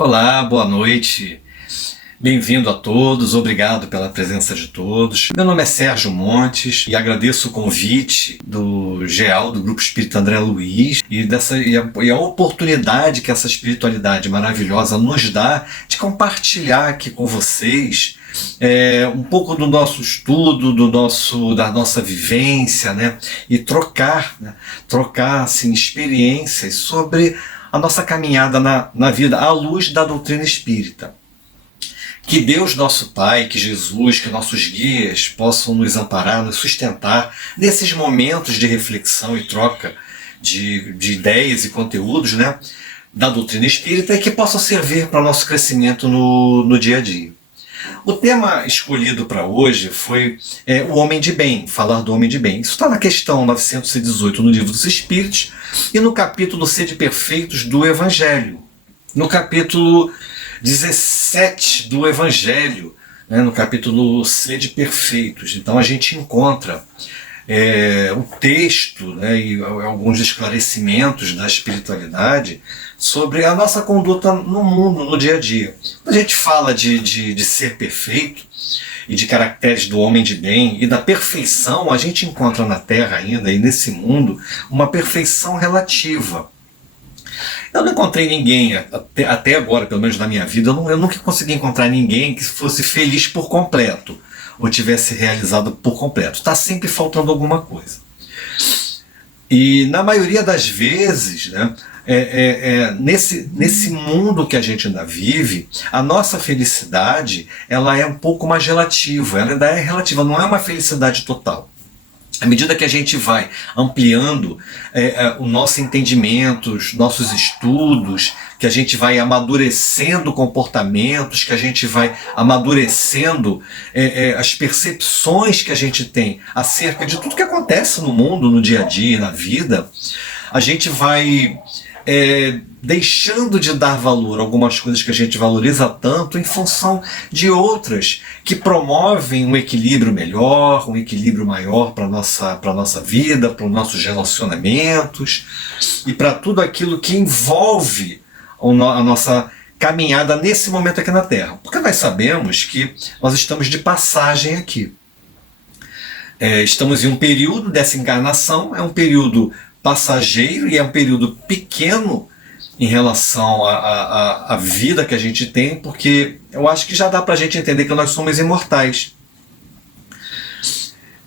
Olá, boa noite. Bem-vindo a todos, obrigado pela presença de todos. Meu nome é Sérgio Montes e agradeço o convite do GEAL, do Grupo Espírita André Luiz, e a oportunidade que essa espiritualidade maravilhosa nos dá de compartilhar aqui com vocês um pouco do nosso estudo, da nossa vivência, né? E trocar assim, experiências sobre a nossa caminhada na vida à luz da doutrina espírita. Que Deus, nosso Pai, que Jesus, que nossos guias possam nos amparar, nos sustentar nesses momentos de reflexão e troca de ideias e conteúdos, né, da doutrina espírita e que possam servir para o nosso crescimento no dia a dia. O tema escolhido para hoje foi o homem de bem, falar do homem de bem. Isso está na questão 918 no Livro dos Espíritos e no capítulo Sede Perfeitos do Evangelho. No capítulo 17 do Evangelho, né, no capítulo Sede Perfeitos. Então a gente encontra o texto, né, e alguns esclarecimentos da espiritualidade sobre a nossa conduta no mundo, no dia a dia. Quando a gente fala de ser perfeito e de caracteres do homem de bem e da perfeição, a gente encontra na Terra ainda e nesse mundo uma perfeição relativa. Eu não encontrei ninguém, até agora, pelo menos na minha vida, eu nunca consegui encontrar ninguém que fosse feliz por completo, ou tivesse realizado por completo. Está sempre faltando alguma coisa. E na maioria das vezes, né, nesse mundo que a gente ainda vive, a nossa felicidade ela é um pouco mais relativa, ela ainda é relativa, não é uma felicidade total. À medida que a gente vai ampliando o nosso entendimento, os nossos estudos, que a gente vai amadurecendo comportamentos, que a gente vai amadurecendo as percepções que a gente tem acerca de tudo que acontece no mundo, no dia a dia, na vida, a gente vai deixando de dar valor a algumas coisas que a gente valoriza tanto em função de outras que promovem um equilíbrio melhor, um equilíbrio maior para a nossa vida, para os nossos relacionamentos e para tudo aquilo que envolve a nossa caminhada nesse momento aqui na Terra. Porque nós sabemos que nós estamos de passagem aqui. Estamos em um período dessa encarnação, é um período passageiro e é um período pequeno em relação à vida que a gente tem, porque eu acho que já dá para a gente entender que nós somos imortais.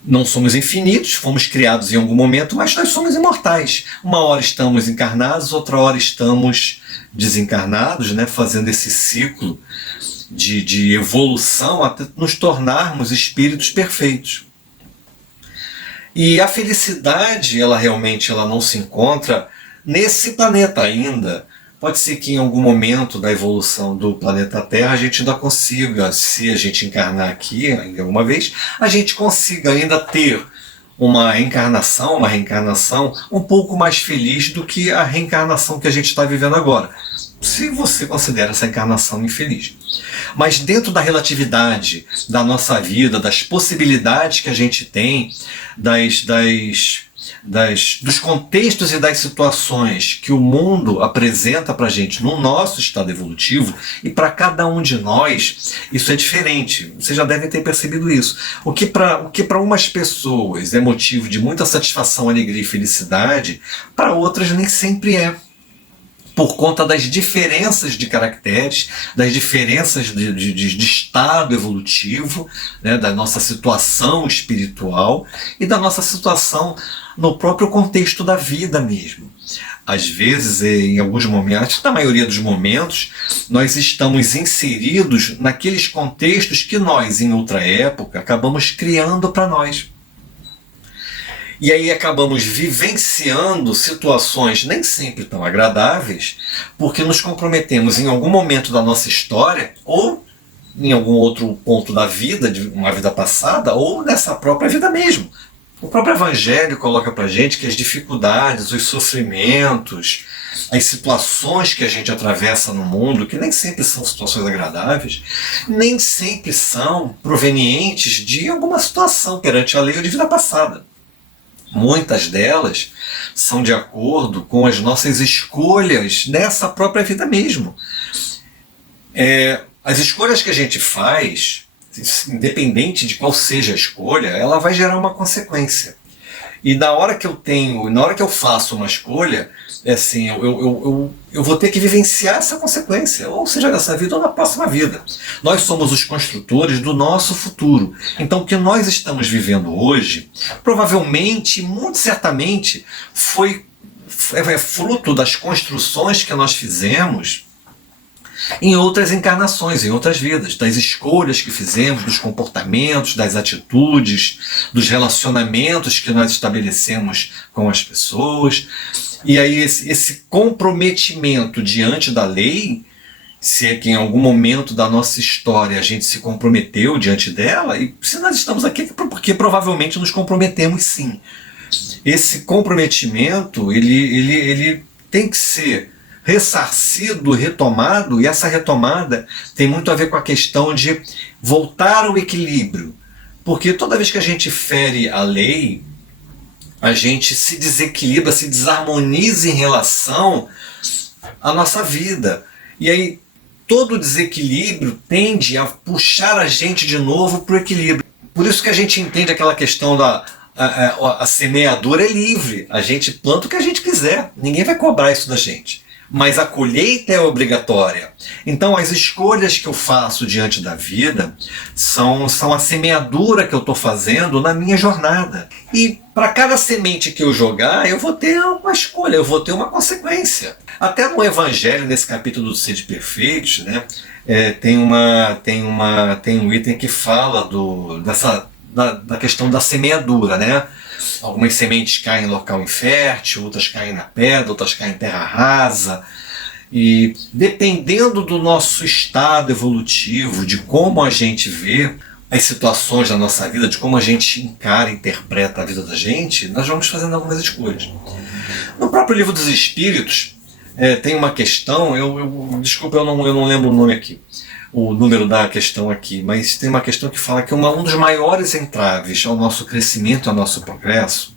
Não somos infinitos, fomos criados em algum momento, mas nós somos imortais. Uma hora estamos encarnados, outra hora estamos desencarnados, né, fazendo esse ciclo de evolução até nos tornarmos espíritos perfeitos. E a felicidade, ela realmente não se encontra nesse planeta ainda. Pode ser que em algum momento da evolução do planeta Terra a gente ainda consiga, se a gente encarnar aqui alguma vez, a gente consiga ainda ter uma encarnação, uma reencarnação um pouco mais feliz do que a reencarnação que a gente está vivendo agora, se você considera essa encarnação infeliz. Mas dentro da relatividade da nossa vida, das possibilidades que a gente tem, dos contextos e das situações que o mundo apresenta para a gente no nosso estado evolutivo, e para cada um de nós isso é diferente. Vocês já devem ter percebido isso. O que para umas pessoas é motivo de muita satisfação, alegria e felicidade, para outras nem sempre é. Por conta das diferenças de caracteres, das diferenças de estado evolutivo, né, da nossa situação espiritual e da nossa situação no próprio contexto da vida mesmo. Às vezes, em alguns momentos, na maioria dos momentos, nós estamos inseridos naqueles contextos que nós, em outra época, acabamos criando para nós. E aí acabamos vivenciando situações nem sempre tão agradáveis, porque nos comprometemos em algum momento da nossa história, ou em algum outro ponto da vida, de uma vida passada, ou nessa própria vida mesmo. O próprio Evangelho coloca pra gente que as dificuldades, os sofrimentos, as situações que a gente atravessa no mundo, que nem sempre são situações agradáveis, nem sempre são provenientes de alguma situação perante a lei ou de vida passada. Muitas delas são de acordo com as nossas escolhas nessa própria vida mesmo. As escolhas que a gente faz, independente de qual seja a escolha, ela vai gerar uma consequência. E na hora que eu faço uma escolha, assim, eu vou ter que vivenciar essa consequência, ou seja, nessa vida ou na próxima vida. Nós somos os construtores do nosso futuro. Então o que nós estamos vivendo hoje, provavelmente, muito certamente, é fruto das construções que nós fizemos em outras encarnações, em outras vidas, das escolhas que fizemos, dos comportamentos, das atitudes, dos relacionamentos que nós estabelecemos com as pessoas. E aí esse comprometimento diante da lei, se é que em algum momento da nossa história a gente se comprometeu diante dela, e se nós estamos aqui é porque provavelmente nos comprometemos sim. Esse comprometimento, ele tem que ser ressarcido, retomado, e essa retomada tem muito a ver com a questão de voltar ao equilíbrio. Porque toda vez que a gente fere a lei, a gente se desequilibra, se desarmoniza em relação à nossa vida. E aí todo desequilíbrio tende a puxar a gente de novo para o equilíbrio. Por isso que a gente entende aquela questão a semeadura é livre. A gente planta o que a gente quiser. Ninguém vai cobrar isso da gente. Mas a colheita é obrigatória. Então as escolhas que eu faço diante da vida são a semeadura que eu estou fazendo na minha jornada. E para cada semente que eu jogar, eu vou ter uma escolha, eu vou ter uma consequência. Até no Evangelho, nesse capítulo do Sede Perfeitos, né, tem um item que fala da questão da semeadura, né? Algumas sementes caem em local infértil, outras caem na pedra, outras caem em terra rasa. E dependendo do nosso estado evolutivo, de como a gente vê as situações da nossa vida, de como a gente encara e interpreta a vida da gente, nós vamos fazendo algumas escolhas. No próprio Livro dos Espíritos, tem uma questão, desculpa, eu não lembro o nome aqui, o número da questão aqui, mas tem uma questão que fala que um dos maiores entraves ao nosso crescimento, ao nosso progresso,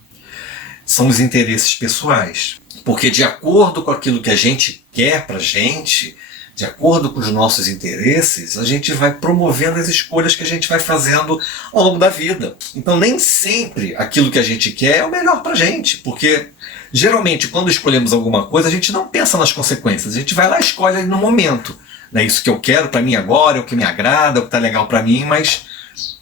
são os interesses pessoais. Porque de acordo com aquilo que a gente quer pra gente, de acordo com os nossos interesses, a gente vai promovendo as escolhas que a gente vai fazendo ao longo da vida. Então nem sempre aquilo que a gente quer é o melhor pra gente, porque geralmente quando escolhemos alguma coisa a gente não pensa nas consequências, a gente vai lá e escolhe no momento. É isso que eu quero para mim agora, é o que me agrada, é o que está legal para mim, mas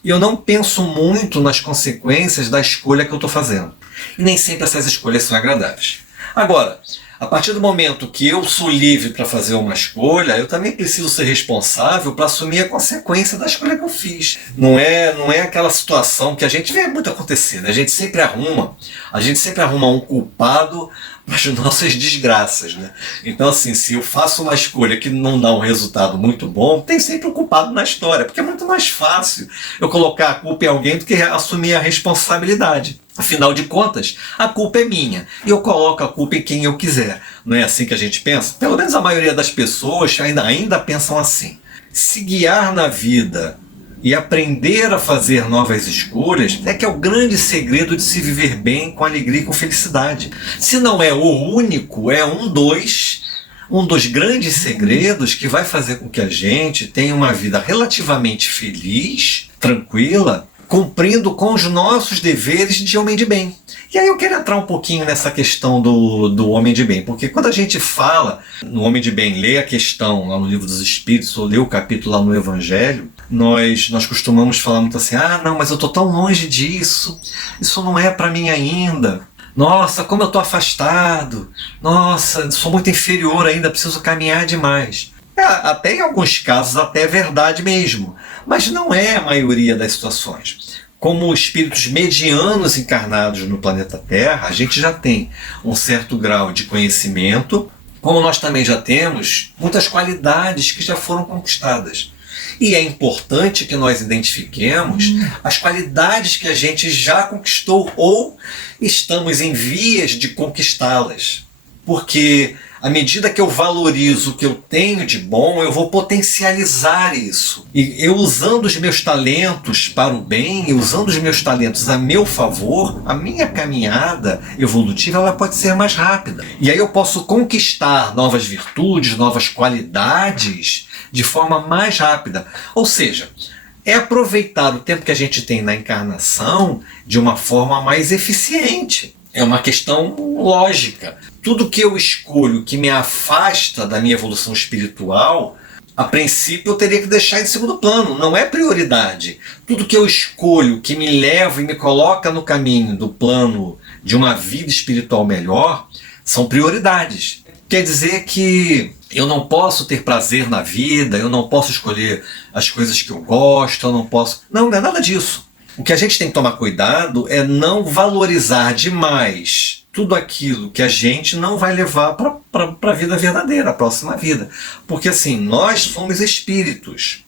eu não penso muito nas consequências da escolha que eu estou fazendo. E nem sempre essas escolhas são agradáveis. Agora, a partir do momento que eu sou livre para fazer uma escolha, eu também preciso ser responsável para assumir a consequência da escolha que eu fiz. Não é aquela situação que a gente vê muito acontecer, né? A gente sempre arruma um culpado para as nossas desgraças, né? Então assim, se eu faço uma escolha que não dá um resultado muito bom, tem sempre um culpado na história, porque é muito mais fácil eu colocar a culpa em alguém do que assumir a responsabilidade. Afinal de contas, a culpa é minha e eu coloco a culpa em quem eu quiser. Não é assim que a gente pensa? Pelo menos a maioria das pessoas ainda pensam assim. Se guiar na vida e aprender a fazer novas escolhas é que é o grande segredo de se viver bem, com alegria e com felicidade. Se não é o único, é um dos grandes segredos que vai fazer com que a gente tenha uma vida relativamente feliz, tranquila, cumprindo com os nossos deveres de homem de bem. E aí eu quero entrar um pouquinho nessa questão do homem de bem, porque quando a gente fala no homem de bem, lê a questão lá no Livro dos Espíritos, ou lê o capítulo lá no Evangelho, nós costumamos falar muito assim, não, mas eu estou tão longe disso, isso não é para mim ainda. Nossa, como eu estou afastado, nossa, sou muito inferior ainda, preciso caminhar demais. Até em alguns casos até é verdade mesmo, mas não é a maioria das situações. Como espíritos medianos encarnados no planeta Terra, a gente já tem um certo grau de conhecimento, como nós também já temos muitas qualidades que já foram conquistadas. E é importante que nós identifiquemos as qualidades que a gente já conquistou ou estamos em vias de conquistá-las. Porque À medida que eu valorizo o que eu tenho de bom, eu vou potencializar isso. E eu usando os meus talentos para o bem, e usando os meus talentos a meu favor, a minha caminhada evolutiva ela pode ser mais rápida. E aí eu posso conquistar novas virtudes, novas qualidades de forma mais rápida. Ou seja, é aproveitar o tempo que a gente tem na encarnação de uma forma mais eficiente. É uma questão lógica. Tudo que eu escolho que me afasta da minha evolução espiritual, a princípio eu teria que deixar em segundo plano, não é prioridade. Tudo que eu escolho que me leva e me coloca no caminho do plano de uma vida espiritual melhor, são prioridades. Quer dizer que eu não posso ter prazer na vida, eu não posso escolher as coisas que eu gosto, eu não posso... Não é nada disso. O que a gente tem que tomar cuidado é não valorizar demais tudo aquilo que a gente não vai levar para a vida verdadeira, a próxima vida. Porque assim, nós somos espíritos.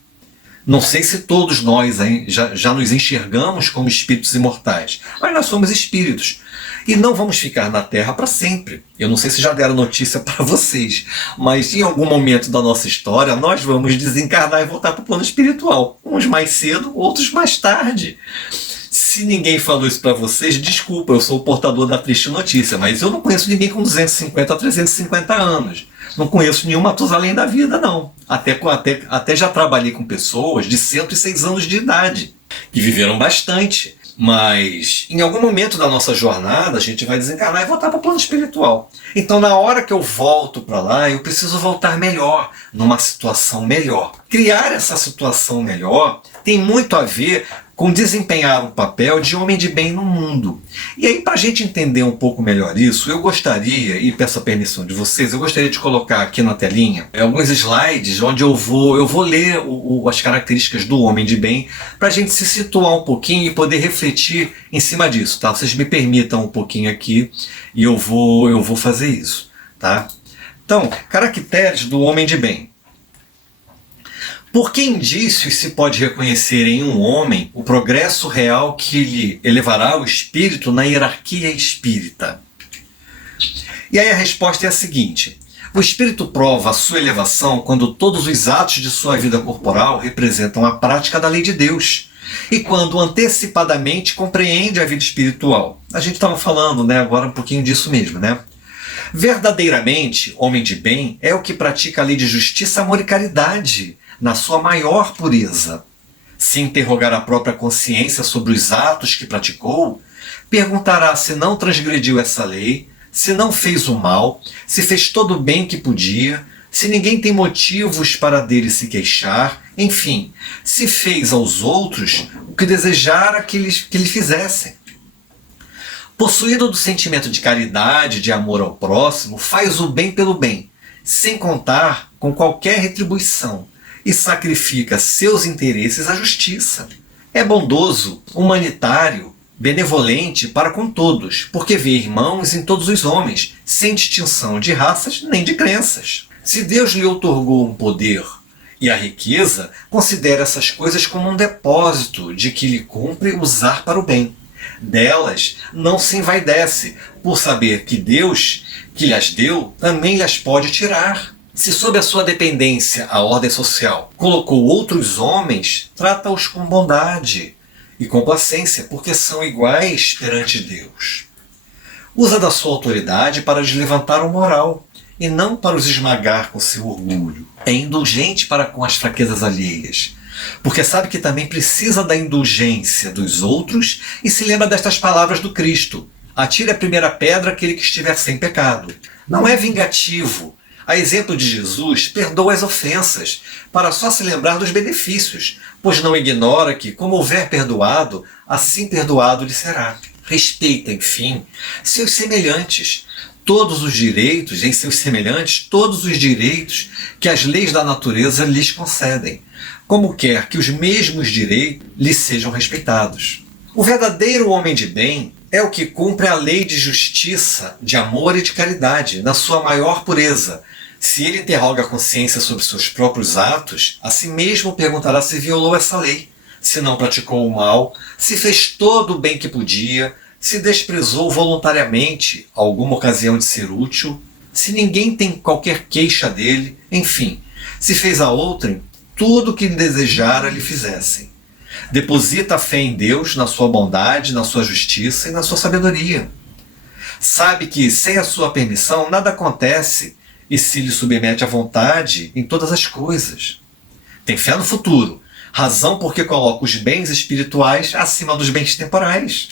Não sei se todos nós já nos enxergamos como espíritos imortais, mas nós somos espíritos. E não vamos ficar na Terra para sempre. Eu não sei se já deram notícia para vocês, mas em algum momento da nossa história nós vamos desencarnar e voltar para o plano espiritual. Uns mais cedo, outros mais tarde. Se ninguém falou isso para vocês, desculpa, eu sou o portador da triste notícia, mas eu não conheço ninguém com 250 a 350 anos. Não conheço nenhum Matusalém da vida, não. Até já trabalhei com pessoas de 106 anos de idade, que viveram bastante. Mas em algum momento da nossa jornada a gente vai desencarnar e voltar para o plano espiritual. Então na hora que eu volto para lá, eu preciso voltar melhor, numa situação melhor. Criar essa situação melhor tem muito a ver com desempenhar um papel de homem de bem no mundo. E aí, para a gente entender um pouco melhor isso, eu gostaria, e peço a permissão de vocês, eu gostaria de colocar aqui na telinha alguns slides onde eu vou ler as características do homem de bem, para a gente se situar um pouquinho e poder refletir em cima disso, tá? Vocês me permitam um pouquinho aqui e eu vou fazer isso, tá? Então, caracteres do homem de bem. Por que indícios se pode reconhecer em um homem o progresso real que lhe elevará o espírito na hierarquia espírita? E aí a resposta é a seguinte: o espírito prova a sua elevação quando todos os atos de sua vida corporal representam a prática da lei de Deus e quando antecipadamente compreende a vida espiritual. A gente estava falando, né, agora um pouquinho disso mesmo, né? Verdadeiramente, homem de bem é o que pratica a lei de justiça, amor e caridade na sua maior pureza. Se interrogar a própria consciência sobre os atos que praticou, perguntará se não transgrediu essa lei, se não fez o mal, se fez todo o bem que podia, se ninguém tem motivos para dele se queixar, enfim, se fez aos outros o que desejara que lhe fizessem. Possuído do sentimento de caridade, de amor ao próximo, faz o bem pelo bem, sem contar com qualquer retribuição, e sacrifica seus interesses à justiça. É bondoso, humanitário, benevolente para com todos, porque vê irmãos em todos os homens, sem distinção de raças nem de crenças. Se Deus lhe outorgou um poder e a riqueza, considera essas coisas como um depósito de que lhe cumpre usar para o bem. Delas não se envaidece, por saber que Deus, que lhes deu, também lhes pode tirar. Se sob a sua dependência a ordem social colocou outros homens, trata-os com bondade e complacência, porque são iguais perante Deus. Usa da sua autoridade para lhes levantar o moral, e não para os esmagar com seu orgulho. É indulgente para com as fraquezas alheias, porque sabe que também precisa da indulgência dos outros e se lembra destas palavras do Cristo: atire a primeira pedra aquele que estiver sem pecado. Não é vingativo. A exemplo de Jesus, perdoa as ofensas, para só se lembrar dos benefícios, pois não ignora que, como houver perdoado, assim perdoado lhe será. Respeita, enfim, seus semelhantes, todos os direitos em seus semelhantes, todos os direitos que as leis da natureza lhes concedem, como quer que os mesmos direitos lhes sejam respeitados. O verdadeiro homem de bem é o que cumpre a lei de justiça, de amor e de caridade, na sua maior pureza. Se ele interroga a consciência sobre seus próprios atos, a si mesmo perguntará se violou essa lei, se não praticou o mal, se fez todo o bem que podia, se desprezou voluntariamente alguma ocasião de ser útil, se ninguém tem qualquer queixa dele, enfim, se fez a outrem tudo o que desejara lhe fizessem. Deposita a fé em Deus, na sua bondade, na sua justiça e na sua sabedoria. Sabe que sem a sua permissão nada acontece e se lhe submete à vontade em todas as coisas. Tem fé no futuro, razão porque coloca os bens espirituais acima dos bens temporais.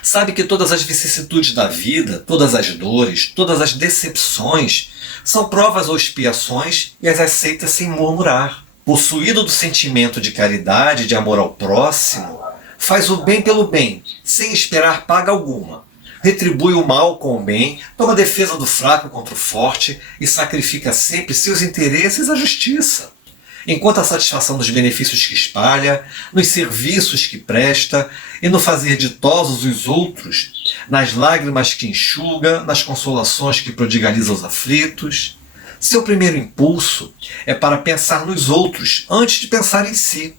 Sabe que todas as vicissitudes da vida, todas as dores, todas as decepções são provas ou expiações e as aceita sem murmurar. Possuído do sentimento de caridade, de amor ao próximo, faz o bem pelo bem, sem esperar paga alguma. Retribui o mal com o bem, toma defesa do fraco contra o forte e sacrifica sempre seus interesses à justiça. Enquanto a satisfação dos benefícios que espalha, nos serviços que presta e no fazer ditosos os outros, nas lágrimas que enxuga, nas consolações que prodigaliza aos aflitos. Seu primeiro impulso é para pensar nos outros antes de pensar em si.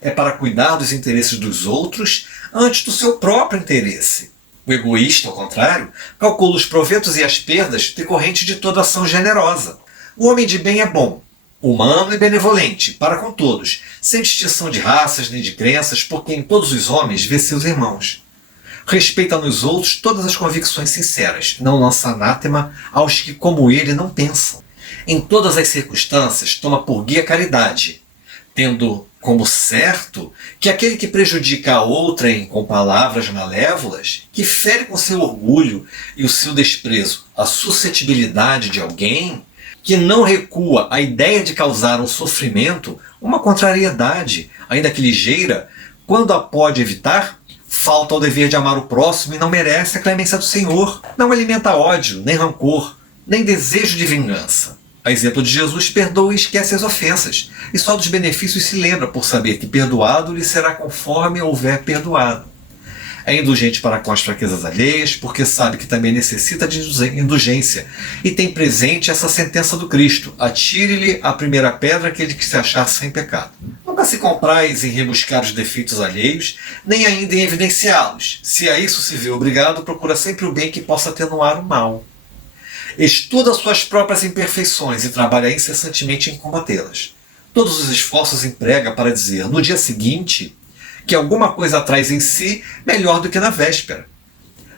É para cuidar dos interesses dos outros antes do seu próprio interesse. O egoísta, ao contrário, calcula os proventos e as perdas decorrentes de toda ação generosa. O homem de bem é bom, humano e benevolente, para com todos, sem distinção de raças nem de crenças, porque em todos os homens vê seus irmãos. Respeita nos outros todas as convicções sinceras, não lança anátema aos que, como ele, não pensam. Em todas as circunstâncias, toma por guia a caridade, tendo como certo que aquele que prejudica a outrem com palavras malévolas, que fere com seu orgulho e o seu desprezo a suscetibilidade de alguém, que não recua à ideia de causar um sofrimento, uma contrariedade, ainda que ligeira, quando a pode evitar, falta ao dever de amar o próximo e não merece a clemência do Senhor, não alimenta ódio, nem rancor, nem desejo de vingança. A exemplo de Jesus, perdoa e esquece as ofensas, e só dos benefícios se lembra por saber que perdoado lhe será conforme houver perdoado. É indulgente para com as fraquezas alheias, porque sabe que também necessita de indulgência, e tem presente essa sentença do Cristo: atire-lhe a primeira pedra aquele que se achar sem pecado. Nunca se comprais em rebuscar os defeitos alheios, nem ainda em evidenciá-los. Se a isso se vê obrigado, procura sempre o bem que possa atenuar o mal. Estuda suas próprias imperfeições e trabalha incessantemente em combatê-las. Todos os esforços emprega para dizer, no dia seguinte, que alguma coisa traz em si melhor do que na véspera.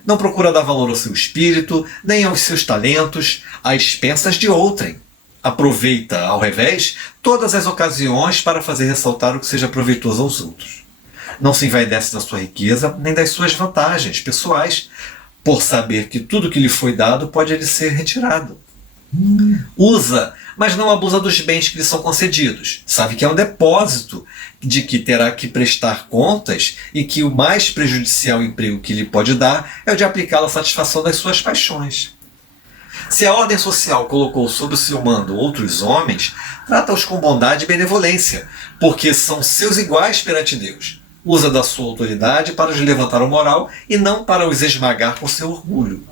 Não procura dar valor ao seu espírito, nem aos seus talentos, às expensas de outrem. Aproveita, ao revés, todas as ocasiões para fazer ressaltar o que seja proveitoso aos outros. Não se envaidece da sua riqueza, nem das suas vantagens pessoais, por saber que tudo que lhe foi dado pode lhe ser retirado. Usa, mas não abusa dos bens que lhe são concedidos. Sabe que é um depósito de que terá que prestar contas e que o mais prejudicial emprego que lhe pode dar é o de aplicá-lo à satisfação das suas paixões. Se a ordem social colocou sob o seu mando outros homens, trata-os com bondade e benevolência, porque são seus iguais perante Deus. Usa da sua autoridade para os levantar o moral e não para os esmagar com seu orgulho.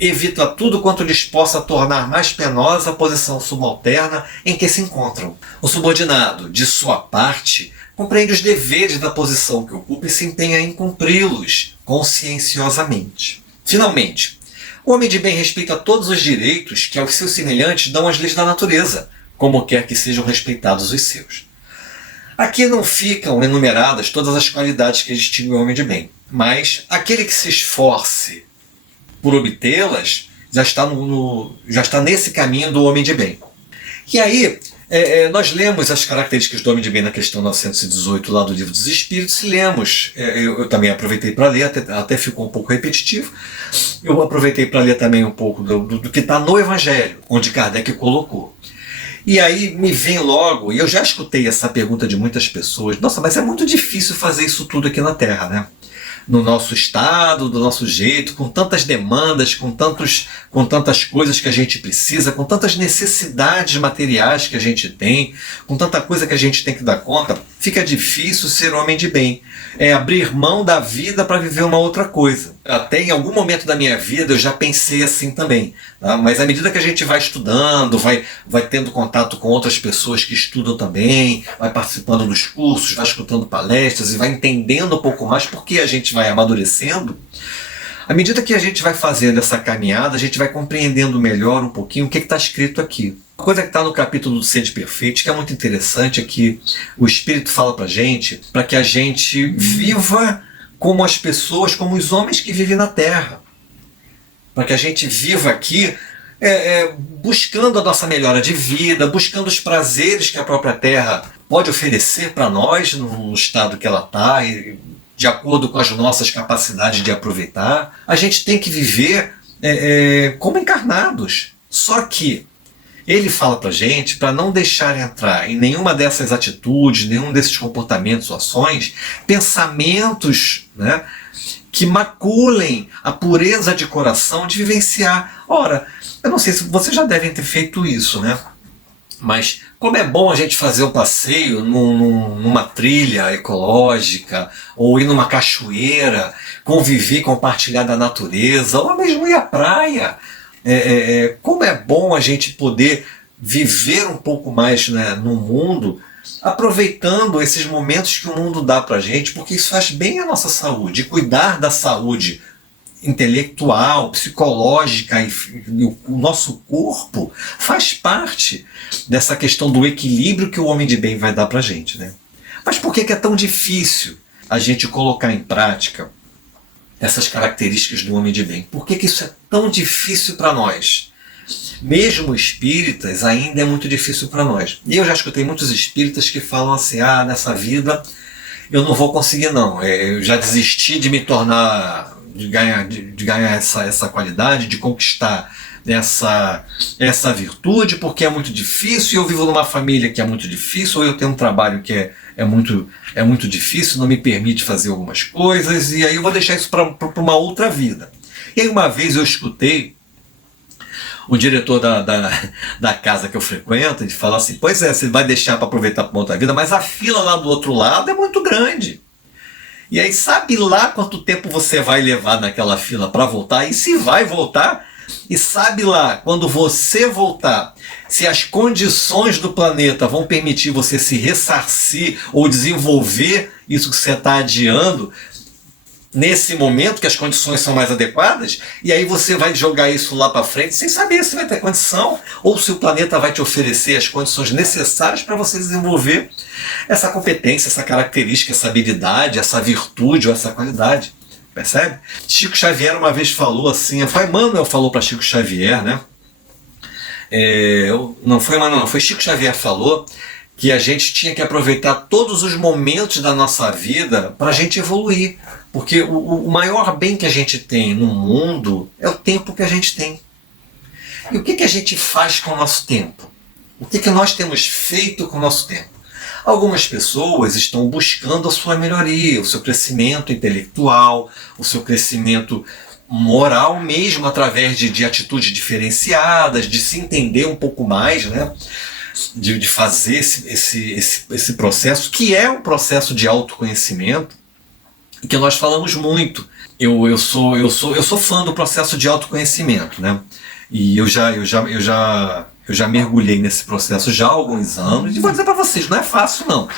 Evita tudo quanto lhes possa tornar mais penosa a posição subalterna em que se encontram. O subordinado, de sua parte, compreende os deveres da posição que ocupa e se empenha em cumpri-los conscienciosamente. Finalmente, o homem de bem respeita todos os direitos que aos seus semelhantes dão as leis da natureza, como quer que sejam respeitados os seus. Aqui não ficam enumeradas todas as qualidades que distinguem o homem de bem, mas aquele que se esforce por obtê-las já está nesse caminho do homem de bem. E aí, nós lemos as características do homem de bem na questão 918 lá do Livro dos Espíritos, e lemos, eu também aproveitei para ler, até ficou um pouco repetitivo, eu aproveitei para ler também um pouco do que está no Evangelho, onde Kardec colocou. E aí me vem logo, e eu já escutei essa pergunta de muitas pessoas, nossa, mas é muito difícil fazer isso tudo aqui na Terra, né? No nosso estado, do nosso jeito, com tantas demandas, com tantas coisas que a gente precisa, com tantas necessidades materiais que a gente tem, com tanta coisa que a gente tem que dar conta, fica difícil ser homem de bem. É abrir mão da vida para viver uma outra coisa. Até em algum momento da minha vida eu já pensei assim também. Tá? Mas à medida que a gente vai estudando, vai tendo contato com outras pessoas que estudam também, vai participando dos cursos, vai escutando palestras e vai entendendo um pouco mais porque a gente vai amadurecendo, À medida que a gente vai fazendo essa caminhada, a gente vai compreendendo melhor um pouquinho o que está escrito aqui. Uma coisa que está no capítulo do Sede Perfeito, que é muito interessante, é que o Espírito fala para que a gente viva como as pessoas, como os homens que vivem na Terra. Para que a gente viva aqui buscando a nossa melhora de vida, buscando os prazeres que a própria Terra pode oferecer para nós no estado que ela está, de acordo com as nossas capacidades de aproveitar. A gente tem que viver como encarnados. Só que ele fala para a gente para não deixar entrar em nenhuma dessas atitudes, nenhum desses comportamentos ou ações, pensamentos, né, que maculem a pureza de coração de vivenciar. Ora, eu não sei se vocês já devem ter feito isso, né? Mas como é bom a gente fazer um passeio numa trilha ecológica, ou ir numa cachoeira, conviver, compartilhar da natureza, ou mesmo ir à praia. Como é bom a gente poder viver um pouco mais, né, no mundo, aproveitando esses momentos que o mundo dá pra gente, porque isso faz bem à nossa saúde. E cuidar da saúde intelectual, psicológica e o nosso corpo faz parte dessa questão do equilíbrio que o homem de bem vai dar pra gente, né? Mas por que é tão difícil a gente colocar em prática essas características do homem de bem? Por que isso é tão difícil para nós? Mesmo espíritas, ainda é muito difícil para nós. E eu já escutei muitos espíritas que falam assim: nessa vida eu não vou conseguir não, eu já desisti de me tornar, de ganhar essa qualidade, de conquistar essa virtude, porque é muito difícil, e eu vivo numa família que é muito difícil, ou eu tenho um trabalho que é muito difícil, não me permite fazer algumas coisas, e aí eu vou deixar isso para uma outra vida. E aí uma vez eu escutei o diretor da casa que eu frequento, ele fala assim: pois é, você vai deixar para aproveitar para uma outra vida, mas a fila lá do outro lado é muito grande. E aí sabe lá quanto tempo você vai levar naquela fila para voltar, e se vai voltar, e sabe lá, quando você voltar, se as condições do planeta vão permitir você se ressarcir ou desenvolver isso que você está adiando, nesse momento que as condições são mais adequadas, e aí você vai jogar isso lá para frente sem saber se vai ter condição ou se o planeta vai te oferecer as condições necessárias para você desenvolver essa competência, essa característica, essa habilidade, essa virtude ou essa qualidade. Percebe? Chico Xavier uma vez falou assim, foi Emmanuel falou para Chico Xavier, né? Não foi Emmanuel, foi Chico Xavier falou que a gente tinha que aproveitar todos os momentos da nossa vida para a gente evoluir. Porque o maior bem que a gente tem no mundo é o tempo que a gente tem. E o que a gente faz com o nosso tempo? O que nós temos feito com o nosso tempo? Algumas pessoas estão buscando a sua melhoria, o seu crescimento intelectual, o seu crescimento moral mesmo, através de atitudes diferenciadas, de se entender um pouco mais, né? De fazer esse processo, que é um processo de autoconhecimento, que nós falamos muito. Eu sou fã do processo de autoconhecimento, né? E eu já mergulhei nesse processo já há alguns anos, e vou dizer para vocês, não é fácil não.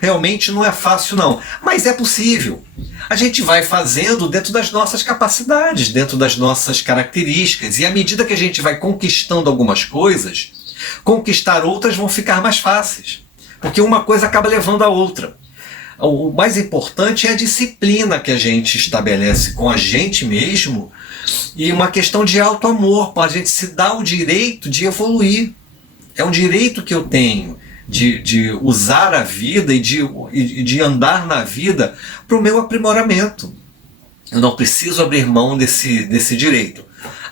Realmente não é fácil não, mas é possível. A gente vai fazendo dentro das nossas capacidades, dentro das nossas características, e à medida que a gente vai conquistando algumas coisas, conquistar outras vão ficar mais fáceis, porque uma coisa acaba levando a outra. O mais importante é a disciplina que a gente estabelece com a gente mesmo, e uma questão de auto-amor, para a gente se dar o direito de evoluir. É um direito que eu tenho de usar a vida e de andar na vida para o meu aprimoramento. Eu não preciso abrir mão desse direito.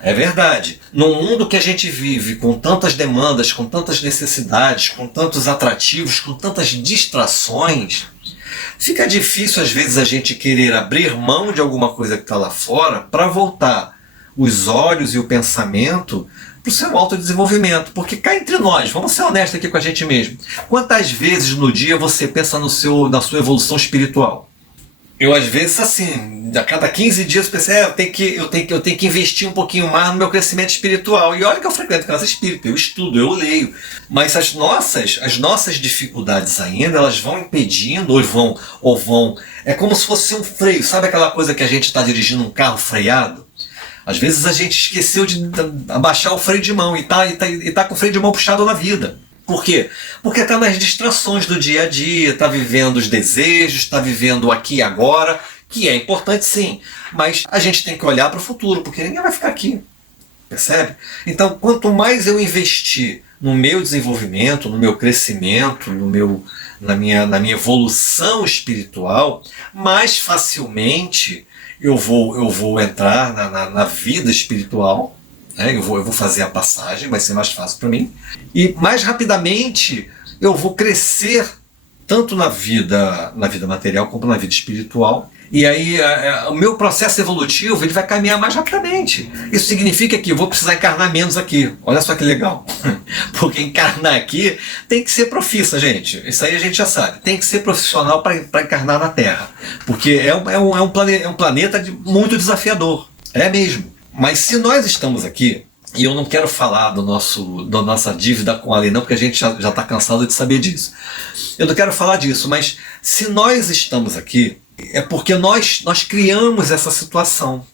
É verdade. Num mundo que a gente vive com tantas demandas, com tantas necessidades, com tantos atrativos, com tantas distrações, fica difícil às vezes a gente querer abrir mão de alguma coisa que está lá fora para voltar os olhos e o pensamento para o seu autodesenvolvimento. Porque cá entre nós, vamos ser honestos aqui com a gente mesmo, quantas vezes no dia você pensa na sua evolução espiritual? Eu às vezes assim, a cada 15 dias eu penso, eu tenho que investir um pouquinho mais no meu crescimento espiritual. E olha que eu frequento casa espírita, eu estudo, eu leio. Mas as nossas dificuldades ainda, elas vão impedindo, ou vão. É como se fosse um freio. Sabe aquela coisa que a gente está dirigindo um carro freado? Às vezes a gente esqueceu de abaixar o freio de mão e tá com o freio de mão puxado na vida. Por quê? Porque está nas distrações do dia a dia, está vivendo os desejos, está vivendo o aqui e agora, que é importante sim, mas a gente tem que olhar para o futuro, porque ninguém vai ficar aqui, percebe? Então, quanto mais eu investir no meu desenvolvimento, no meu crescimento, na minha evolução espiritual, mais facilmente eu vou entrar na vida espiritual. Eu vou fazer a passagem, vai ser mais fácil para mim. E mais rapidamente eu vou crescer tanto na vida material como na vida espiritual. E aí o meu processo evolutivo ele vai caminhar mais rapidamente. Isso significa que eu vou precisar encarnar menos aqui. Olha só que legal. Porque encarnar aqui tem que ser profissa, gente. Isso aí a gente já sabe. Tem que ser profissional para encarnar na Terra. Porque é um planeta muito desafiador. É mesmo. Mas se nós estamos aqui, e eu não quero falar da nossa dívida com a lei não, porque a gente já está cansado de saber disso. Eu não quero falar disso, mas se nós estamos aqui, é porque nós criamos essa situação.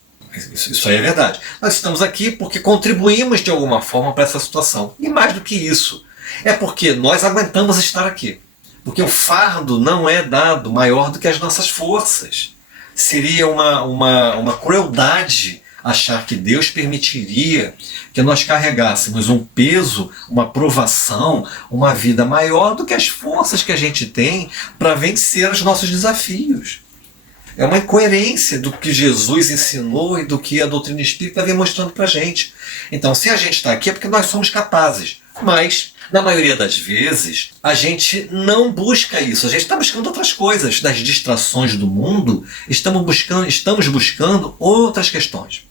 Isso aí é verdade. Nós estamos aqui porque contribuímos de alguma forma para essa situação. E mais do que isso, é porque nós aguentamos estar aqui. Porque o fardo não é dado maior do que as nossas forças. Seria uma crueldade achar que Deus permitiria que nós carregássemos um peso, uma provação, uma vida maior do que as forças que a gente tem para vencer os nossos desafios. É uma incoerência do que Jesus ensinou e do que a doutrina espírita vem mostrando para a gente. Então, se a gente está aqui é porque nós somos capazes. Mas, na maioria das vezes, a gente não busca isso. A gente está buscando outras coisas. Das distrações do mundo, estamos buscando outras questões.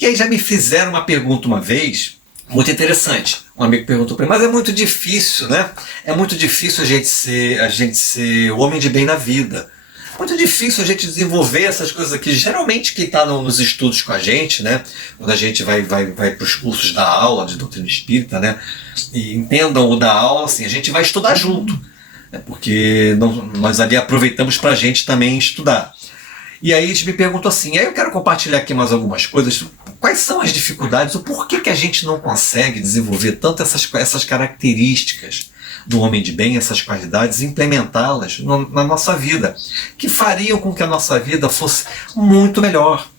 E aí já me fizeram uma pergunta uma vez, muito interessante. Um amigo perguntou para mim, mas é muito difícil, né? É muito difícil a gente ser o homem de bem na vida. Muito difícil a gente desenvolver essas coisas aqui. Geralmente quem está nos estudos com a gente, né? Quando a gente vai para os cursos da aula de doutrina espírita, né? E entendam o da aula, assim, a gente vai estudar junto. Né? Porque nós ali aproveitamos para a gente também estudar. E aí eles me perguntam assim, aí eu quero compartilhar aqui mais algumas coisas. Quais são as dificuldades, o porquê que a gente não consegue desenvolver tanto essas características do homem de bem, essas qualidades, implementá-las na nossa vida, que fariam com que a nossa vida fosse muito melhor,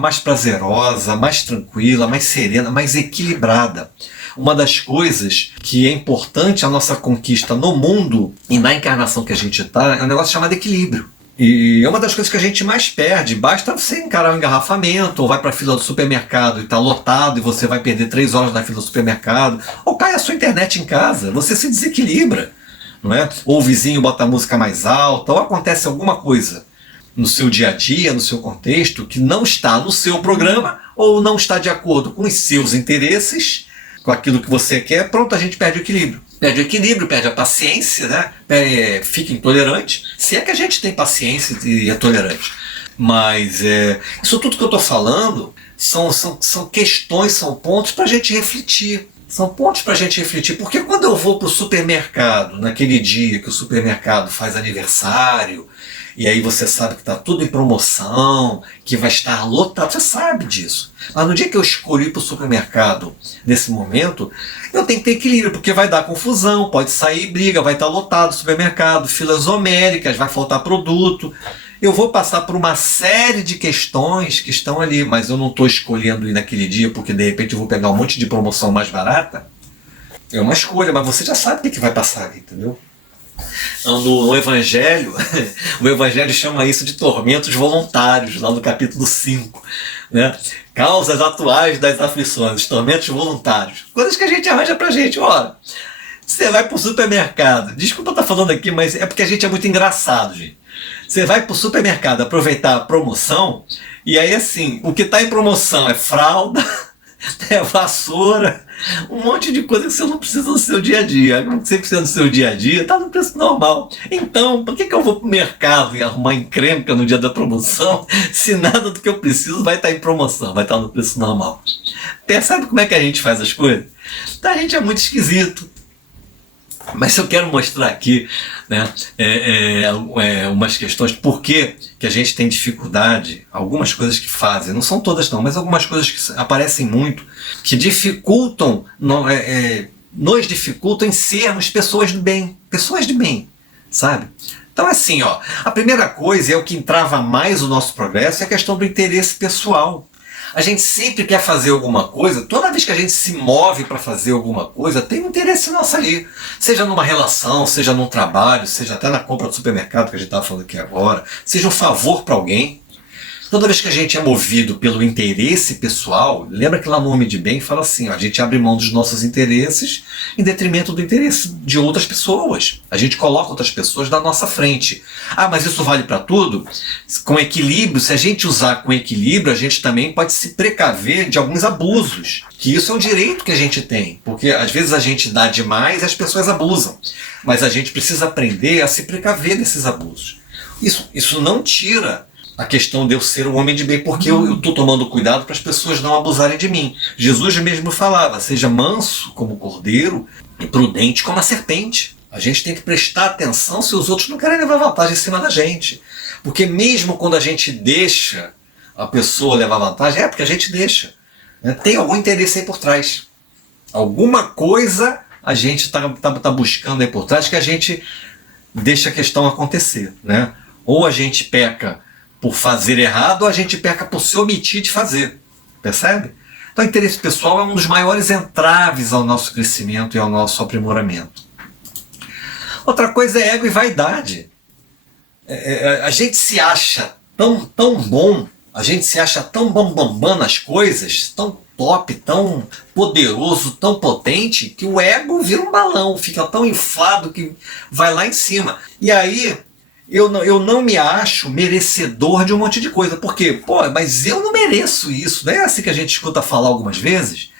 mais prazerosa, mais tranquila, mais serena, mais equilibrada. Uma das coisas que é importante a nossa conquista no mundo e na encarnação que a gente está é um negócio chamado equilíbrio. E é uma das coisas que a gente mais perde. Basta você encarar um engarrafamento, ou vai para a fila do supermercado e está lotado e você vai perder 3 horas na fila do supermercado, ou cai a sua internet em casa, você se desequilibra, não é? Ou o vizinho bota a música mais alta, ou acontece alguma coisa no seu dia a dia, no seu contexto, que não está no seu programa, ou não está de acordo com os seus interesses, com aquilo que você quer, pronto, a gente perde o equilíbrio. Perde o equilíbrio, perde a paciência, né? Fica intolerante, se é que a gente tem paciência e é tolerante. Mas isso tudo que eu estou falando são questões, são pontos para a gente refletir. São pontos para a gente refletir. Porque quando eu vou para o supermercado, naquele dia que o supermercado faz aniversário, e aí você sabe que está tudo em promoção, que vai estar lotado, você sabe disso. Mas no dia que eu escolhi ir para o supermercado, nesse momento, eu tenho que ter equilíbrio, porque vai dar confusão, pode sair briga, vai estar lotado o supermercado, filas homéricas, vai faltar produto. Eu vou passar por uma série de questões que estão ali, mas eu não estou escolhendo ir naquele dia porque de repente eu vou pegar um monte de promoção mais barata. É uma escolha, mas você já sabe o que vai passar ali, entendeu? Então, no Evangelho, o Evangelho chama isso de tormentos voluntários, lá no capítulo 5. Né? Causas atuais das aflições, tormentos voluntários. Coisas que a gente arranja pra gente. Ora, você vai pro supermercado, desculpa eu estar falando aqui, mas é porque a gente é muito engraçado, gente. Você vai pro supermercado aproveitar a promoção, e aí assim, o que está em promoção é fralda, é vassoura, um monte de coisa que você não precisa no seu dia a dia. O que você precisa no seu dia a dia está no preço normal. Então, por que eu vou pro mercado e arrumar encrenca no dia da promoção, se nada do que eu preciso vai estar em promoção, vai estar no preço normal? Percebe como é que a gente faz as coisas? Então, a gente é muito esquisito. Mas eu quero mostrar aqui, né, umas questões por que a gente tem dificuldade, algumas coisas que fazem, não são todas não, mas algumas coisas que aparecem muito, que dificultam, nos dificultam em sermos pessoas de bem, sabe? Então assim, ó, a primeira coisa, é o que entrava mais o nosso progresso, é a questão do interesse pessoal. A gente sempre quer fazer alguma coisa, toda vez que a gente se move para fazer alguma coisa, tem um interesse nosso ali. Seja numa relação, seja num trabalho, seja até na compra do supermercado, que a gente estava falando aqui agora, seja um favor para alguém. Toda vez que a gente é movido pelo interesse pessoal, lembra que lá no Homem de Bem fala assim, ó, a gente abre mão dos nossos interesses em detrimento do interesse de outras pessoas. A gente coloca outras pessoas na nossa frente. Ah, mas isso vale para tudo? Com equilíbrio, se a gente usar com equilíbrio, a gente também pode se precaver de alguns abusos. Que isso é um direito que a gente tem. Porque às vezes a gente dá demais e as pessoas abusam. Mas a gente precisa aprender a se precaver desses abusos. Isso não tira a questão de eu ser um homem de bem, porque eu estou tomando cuidado para as pessoas não abusarem de mim. Jesus mesmo falava, seja manso como o cordeiro e prudente como a serpente. A gente tem que prestar atenção se os outros não querem levar vantagem em cima da gente. Porque mesmo quando a gente deixa a pessoa levar vantagem, é porque a gente deixa, né? Tem algum interesse aí por trás. Alguma coisa a gente está buscando aí por trás que a gente deixa a questão acontecer, né? Ou a gente peca por fazer errado, ou a gente peca por se omitir de fazer. Percebe? Então, o interesse pessoal é um dos maiores entraves ao nosso crescimento e ao nosso aprimoramento. Outra coisa é ego e vaidade. A gente se acha tão bom, a gente se acha tão bambambam nas coisas, tão top, tão poderoso, tão potente, que o ego vira um balão, fica tão inflado que vai lá em cima. E aí, eu não me acho merecedor de um monte de coisa. Por quê? Pô, mas eu não mereço isso. Não é assim que a gente escuta falar algumas vezes?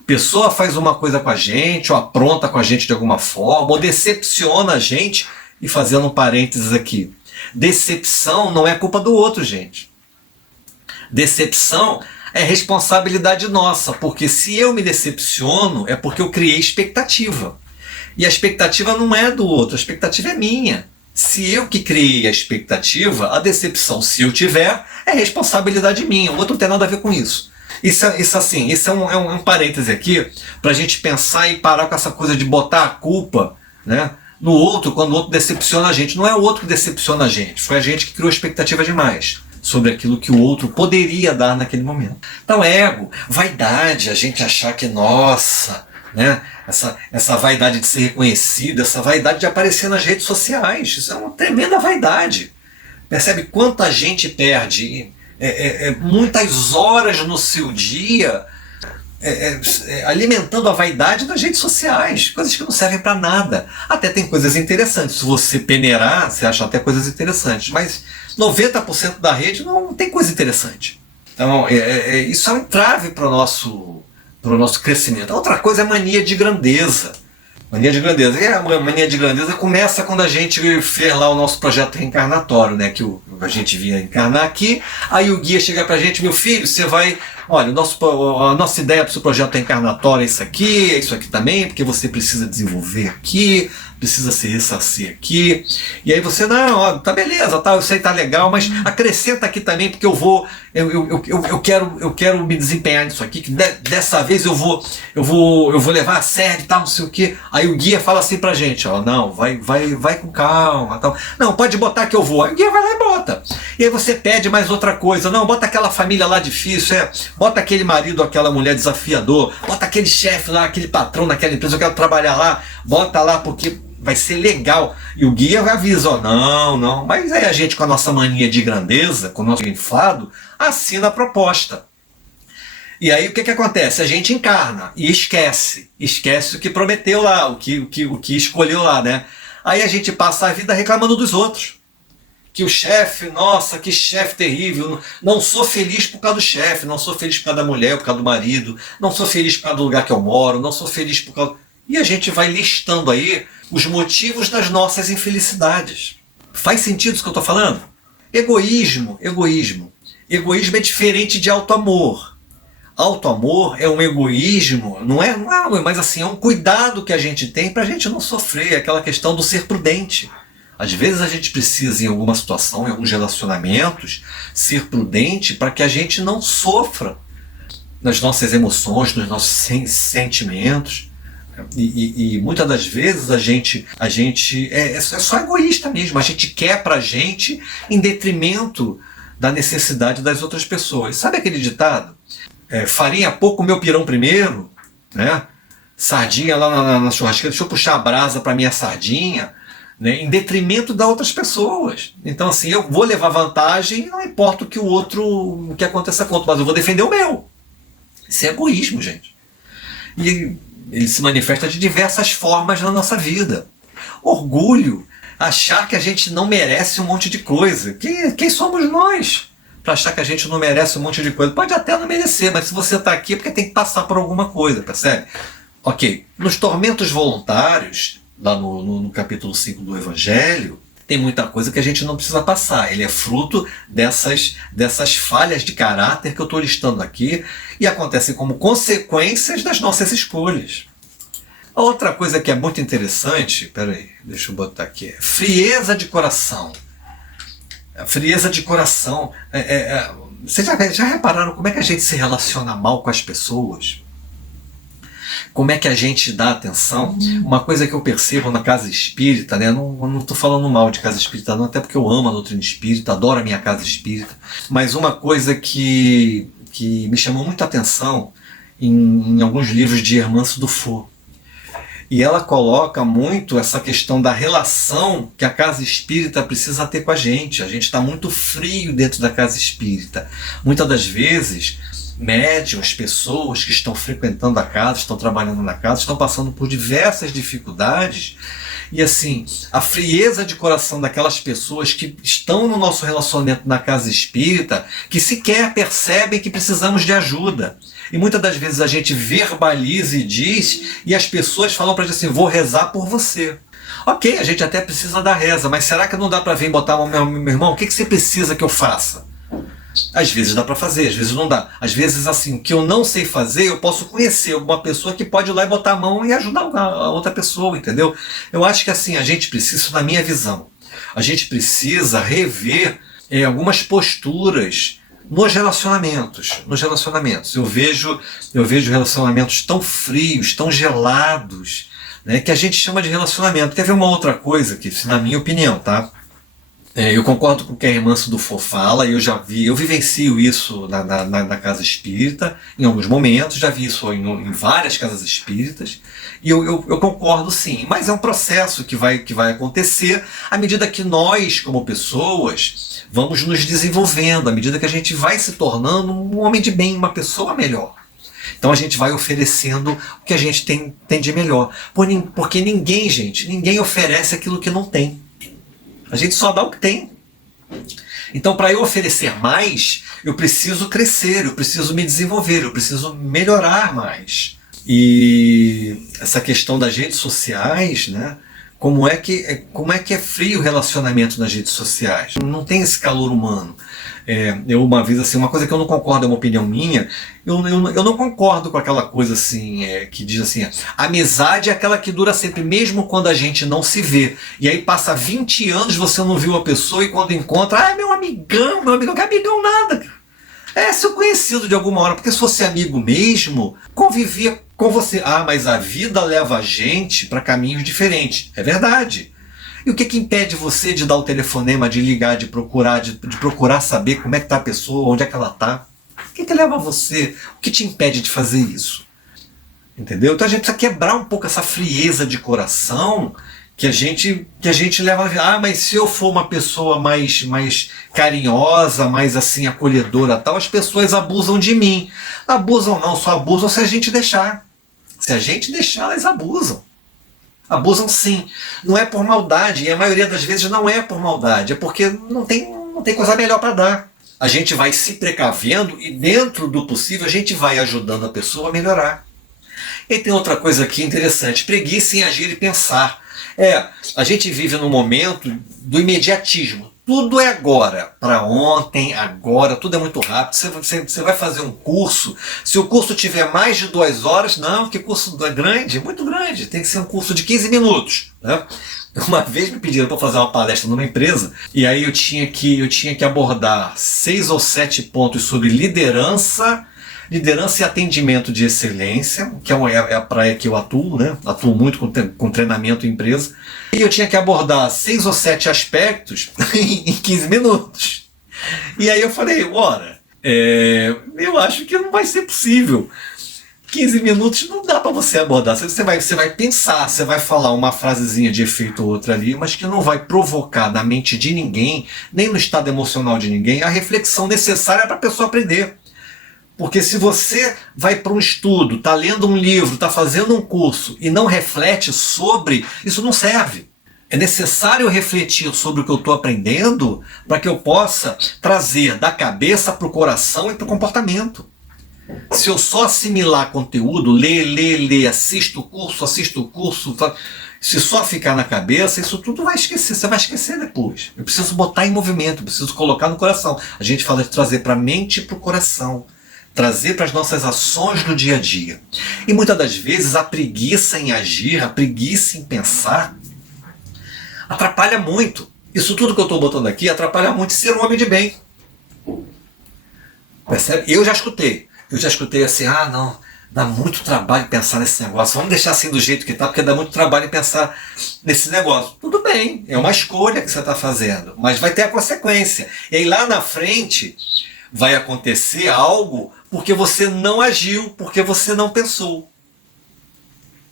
A pessoa faz uma coisa com a gente, ou apronta com a gente de alguma forma, ou decepciona a gente. E fazendo um parênteses aqui, decepção não é culpa do outro, gente. Decepção é responsabilidade nossa, porque se eu me decepciono, é porque eu criei expectativa. E a expectativa não é do outro, a expectativa é minha. Se eu que criei a expectativa, a decepção, se eu tiver, é responsabilidade minha. O outro não tem nada a ver com isso. Isso é um parêntese aqui para a gente pensar e parar com essa coisa de botar a culpa, né, no outro quando o outro decepciona a gente. Não é o outro que decepciona a gente, foi a gente que criou expectativa demais sobre aquilo que o outro poderia dar naquele momento. Então, ego, vaidade, a gente achar que, nossa, né, essa vaidade de ser reconhecido, essa vaidade de aparecer nas redes sociais, isso é uma tremenda vaidade. Percebe quanta gente perde muitas horas no seu dia alimentando a vaidade nas redes sociais, coisas que não servem para nada. Até tem coisas interessantes, se você peneirar, você acha até coisas interessantes, mas 90% da rede não tem coisa interessante. Então, isso é um entrave para o nosso crescimento. A outra coisa é mania de grandeza. Mania de grandeza. E a mania de grandeza começa quando a gente fez lá o nosso projeto reencarnatório, né? Que a gente vinha encarnar aqui, aí o guia chega pra gente, meu filho, você vai... Olha, a nossa ideia para o seu projeto reencarnatório é isso aqui também, porque você precisa desenvolver aqui, precisa se ressarcir aqui. E aí você, não, ó, tá beleza, tá, eu sei, tá legal, mas acrescenta aqui também, porque eu quero me desempenhar nisso aqui, que dessa vez eu vou levar a sério e tal, não sei o quê. Aí o guia fala assim pra gente, ó, não, vai com calma, tal. Não, pode botar que eu vou. Aí o guia vai lá e bota. E aí você pede mais outra coisa, não, bota aquela família lá difícil, bota aquele marido, aquela mulher desafiador, bota aquele chefe lá, aquele patrão naquela empresa, eu quero trabalhar lá, bota lá porque vai ser legal. E o guia avisa, ó, não. Mas aí a gente, com a nossa mania de grandeza, com o nosso inflado, assina a proposta. E aí o que acontece? A gente encarna e esquece o que prometeu lá, o que escolheu lá, né? Aí a gente passa a vida reclamando dos outros. Que o chefe, nossa, que chefe terrível, não sou feliz por causa do chefe, não sou feliz por causa da mulher, por causa do marido, não sou feliz por causa do lugar que eu moro, não sou feliz por causa... E a gente vai listando aí os motivos das nossas infelicidades. Faz sentido isso que eu estou falando? Egoísmo é diferente de auto-amor. Auto-amor é um egoísmo, não é, mas assim, é um cuidado que a gente tem para a gente não sofrer, é aquela questão do ser prudente. Às vezes a gente precisa, em alguma situação, em alguns relacionamentos, ser prudente para que a gente não sofra nas nossas emoções, nos nossos sentimentos. E muitas das vezes a gente é só egoísta mesmo, a gente quer pra gente em detrimento da necessidade das outras pessoas. Sabe aquele ditado? Farinha pouco, meu pirão primeiro, né? Sardinha lá na churrasqueira, deixa eu puxar a brasa para minha sardinha, né? Em detrimento das outras pessoas. Então assim, eu vou levar vantagem, não importa o que aconteça contra, mas eu vou defender o meu. Isso é egoísmo, gente. E ele se manifesta de diversas formas na nossa vida. Orgulho, achar que a gente não merece um monte de coisa. Quem somos nós para achar que a gente não merece um monte de coisa? Pode até não merecer, mas se você está aqui é porque tem que passar por alguma coisa, percebe? Ok, nos tormentos voluntários, lá no capítulo 5 do Evangelho, tem muita coisa que a gente não precisa passar. Ele é fruto dessas falhas de caráter que eu estou listando aqui e acontecem como consequências das nossas escolhas. A outra coisa que é muito interessante, peraí, deixa eu botar aqui, é frieza de coração. A frieza de coração. Vocês já repararam como é que a gente se relaciona mal com as pessoas? Como é que a gente dá atenção? Uma coisa que eu percebo na casa espírita, né? Não estou falando mal de casa espírita não, até porque eu amo a doutrina espírita, adoro a minha casa espírita, mas uma coisa que me chamou muita atenção em alguns livros de Hermance Dufour, e ela coloca muito essa questão da relação que a casa espírita precisa ter com a gente está muito frio dentro da casa espírita. Muitas das vezes médiuns, pessoas que estão frequentando a casa, estão trabalhando na casa, estão passando por diversas dificuldades, e assim, a frieza de coração daquelas pessoas que estão no nosso relacionamento na casa espírita, que sequer percebem que precisamos de ajuda. E muitas das vezes a gente verbaliza e diz, e as pessoas falam pra gente assim, vou rezar por você. Ok, a gente até precisa da reza, mas será que não dá pra vir botar, meu irmão, o que você precisa que eu faça? Às vezes dá para fazer, às vezes não dá. Às vezes, assim, o que eu não sei fazer, eu posso conhecer alguma pessoa que pode ir lá e botar a mão e ajudar a outra pessoa, entendeu? Eu acho que assim, a gente precisa, na minha visão, a gente precisa rever algumas posturas nos relacionamentos. Eu vejo relacionamentos tão frios, tão gelados, né, que a gente chama de relacionamento. Quer ver uma outra coisa que, na minha opinião, tá? Eu concordo com o que a Hermance Dufour fala, eu vivencio isso na casa espírita, em alguns momentos, já vi isso em várias casas espíritas, e eu concordo sim, mas é um processo que vai acontecer à medida que nós, como pessoas, vamos nos desenvolvendo, à medida que a gente vai se tornando um homem de bem, uma pessoa melhor. Então a gente vai oferecendo o que a gente tem de melhor, porque ninguém oferece aquilo que não tem. A gente só dá o que tem. Então, para eu oferecer mais, eu preciso crescer, eu preciso me desenvolver, eu preciso melhorar mais. E essa questão das redes sociais, né? Como é que é frio o relacionamento nas redes sociais? Não tem esse calor humano. Eu uma vez, assim, uma coisa que eu não concordo, é uma opinião minha, eu não concordo com aquela coisa assim, que diz assim, a amizade é aquela que dura sempre, mesmo quando a gente não se vê. E aí passa 20 anos, você não viu a pessoa e quando encontra, meu amigão, que amigão nada, cara. É seu conhecido de alguma hora, porque se fosse amigo mesmo, convivia com você. Mas a vida leva a gente para caminhos diferentes. É verdade. E o que impede você de dar o telefonema, de ligar, de procurar saber como é que está a pessoa, onde é que ela está? O que leva você? O que te impede de fazer isso? Entendeu? Então a gente precisa quebrar um pouco essa frieza de coração que a gente leva a ver. Mas se eu for uma pessoa mais carinhosa, mais assim acolhedora, tal, as pessoas abusam de mim. Abusam não, só abusam se a gente deixar. Se a gente deixar, elas abusam. Abusam sim. Não é por maldade, e a maioria das vezes não é por maldade, é porque não tem coisa melhor para dar. A gente vai se precavendo e dentro do possível a gente vai ajudando a pessoa a melhorar. E tem outra coisa aqui interessante, preguiça em agir e pensar. A gente vive num momento do imediatismo. Tudo é agora, para ontem, agora, tudo é muito rápido. Você vai fazer um curso, se o curso tiver mais de 2 horas, não, porque curso é grande, muito grande, tem que ser um curso de 15 minutos. Né? Uma vez me pediram para fazer uma palestra numa empresa, e aí eu tinha que abordar 6 ou 7 pontos sobre liderança e atendimento de excelência, que é a praia que eu atuo, né? Atuo muito com treinamento em empresa. E eu tinha que abordar 6 ou 7 aspectos em 15 minutos. E aí eu falei, ora, eu acho que não vai ser possível. 15 minutos não dá para você abordar. Você vai pensar, você vai falar uma frasezinha de efeito ou outra ali, mas que não vai provocar na mente de ninguém, nem no estado emocional de ninguém, a reflexão necessária para a pessoa aprender. Porque se você vai para um estudo, está lendo um livro, está fazendo um curso e não reflete sobre, isso não serve. É necessário refletir sobre o que eu estou aprendendo para que eu possa trazer da cabeça para o coração e para o comportamento. Se eu só assimilar conteúdo, ler, assisto o curso, se só ficar na cabeça, isso tudo vai esquecer, você vai esquecer depois. Eu preciso botar em movimento, eu preciso colocar no coração. A gente fala de trazer para a mente e para o coração. Trazer para as nossas ações do dia a dia. E muitas das vezes a preguiça em agir, a preguiça em pensar, atrapalha muito. Isso tudo que eu estou botando aqui atrapalha muito ser um homem de bem. Percebe? Eu já escutei assim, não, dá muito trabalho pensar nesse negócio, vamos deixar assim do jeito que está, porque dá muito trabalho pensar nesse negócio. Tudo bem, é uma escolha que você está fazendo, mas vai ter a consequência. E aí lá na frente vai acontecer algo porque você não agiu, porque você não pensou.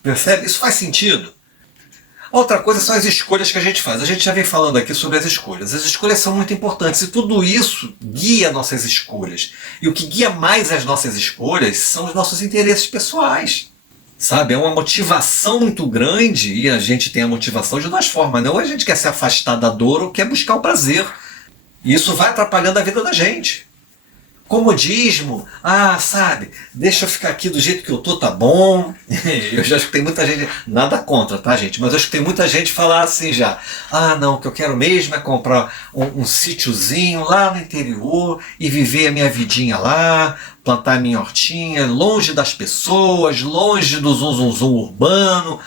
Percebe? Isso faz sentido? Outra coisa são as escolhas que a gente faz. A gente já vem falando aqui sobre as escolhas. As escolhas são muito importantes e tudo isso guia nossas escolhas. E o que guia mais as nossas escolhas são os nossos interesses pessoais. Sabe? É uma motivação muito grande e a gente tem a motivação de 2 formas. Né? Ou a gente quer se afastar da dor ou quer buscar o prazer. E isso vai atrapalhando a vida da gente. Comodismo, sabe, deixa eu ficar aqui do jeito que eu tô, tá bom. Eu já escutei muita gente, nada contra, tá gente, mas eu escutei muita gente falar assim já, não, o que eu quero mesmo é comprar um sítiozinho lá no interior e viver a minha vidinha lá, plantar a minha hortinha, longe das pessoas, longe do zum urbano.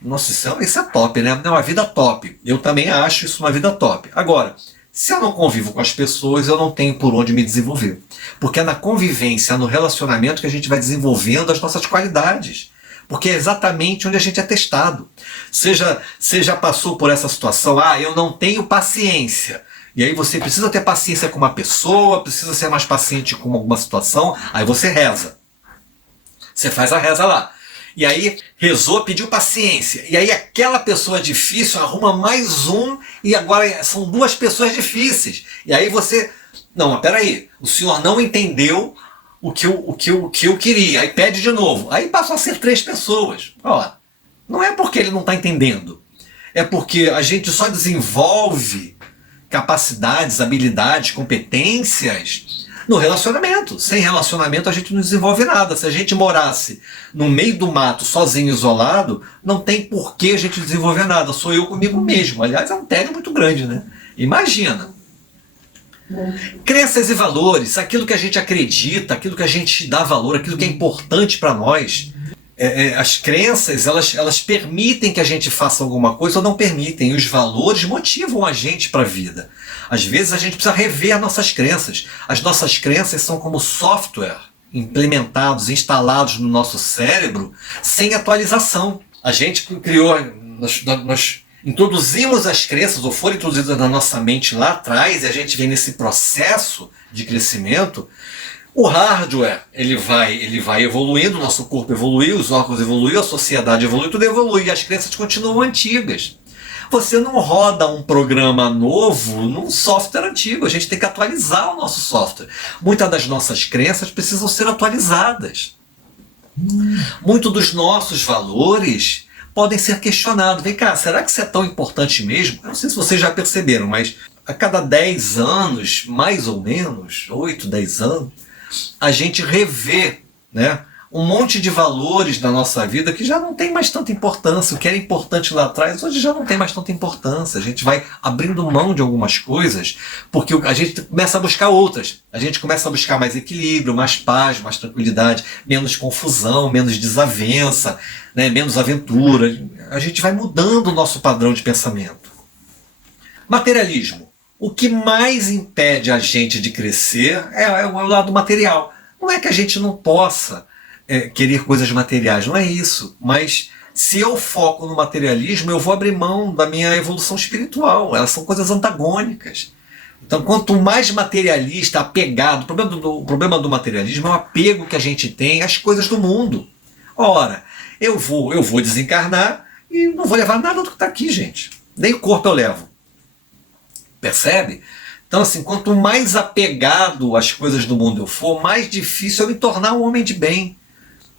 Nossa, isso é top, né? É uma vida top. Eu também acho isso uma vida top. Agora, se eu não convivo com as pessoas, eu não tenho por onde me desenvolver. Porque é na convivência, no relacionamento que a gente vai desenvolvendo as nossas qualidades. Porque é exatamente onde a gente é testado. Você já passou por essa situação, eu não tenho paciência. E aí você precisa ter paciência com uma pessoa, precisa ser mais paciente com alguma situação, aí você reza. Você faz a reza lá. E aí rezou, pediu paciência. E aí aquela pessoa difícil arruma mais um e agora são 2 pessoas difíceis. E aí você... Não, mas peraí, o senhor não entendeu o que eu queria. Aí pede de novo. Aí passou a ser 3 pessoas. Não é porque ele não está entendendo. É porque a gente só desenvolve capacidades, habilidades, competências no relacionamento. Sem relacionamento a gente não desenvolve nada. Se a gente morasse no meio do mato, sozinho, isolado, não tem por que a gente desenvolver nada. Sou eu comigo mesmo. Aliás, é um tédio muito grande, né? Imagina. Crenças e valores, aquilo que a gente acredita, aquilo que a gente dá valor, aquilo que é importante para nós. As crenças, elas permitem que a gente faça alguma coisa ou não permitem. E os valores motivam a gente para a vida. Às vezes a gente precisa rever as nossas crenças. As nossas crenças são como software implementados, instalados no nosso cérebro, sem atualização. A gente criou, nós introduzimos as crenças, ou foram introduzidas na nossa mente lá atrás, e a gente vem nesse processo de crescimento. O hardware, ele vai evoluindo, o nosso corpo evoluiu, os órgãos evoluíram, a sociedade evoluiu, tudo evolui, e as crenças continuam antigas. Você não roda um programa novo num software antigo, a gente tem que atualizar o nosso software. Muitas das nossas crenças precisam ser atualizadas. Muitos dos nossos valores podem ser questionados. Vem cá, será que isso é tão importante mesmo? Eu não sei se vocês já perceberam, mas a cada 10 anos, mais ou menos, 8, 10 anos, a gente revê, né, um monte de valores na nossa vida que já não tem mais tanta importância. O que era importante lá atrás, hoje já não tem mais tanta importância. A gente vai abrindo mão de algumas coisas porque a gente começa a buscar outras. A gente começa a buscar mais equilíbrio, mais paz, mais tranquilidade, menos confusão, menos desavença, né? Menos aventura. A gente vai mudando o nosso padrão de pensamento. Materialismo. O que mais impede a gente de crescer é o lado material. Não é que a gente não possa querer coisas materiais, não é isso. Mas se eu foco no materialismo, eu vou abrir mão da minha evolução espiritual. Elas são coisas antagônicas. Então, quanto mais materialista, apegado, o problema do materialismo é o apego que a gente tem às coisas do mundo. Ora, eu vou desencarnar e não vou levar nada do que está aqui, gente. Nem o corpo eu levo. Percebe? Então, assim, quanto mais apegado às coisas do mundo eu for, mais difícil eu me tornar um homem de bem.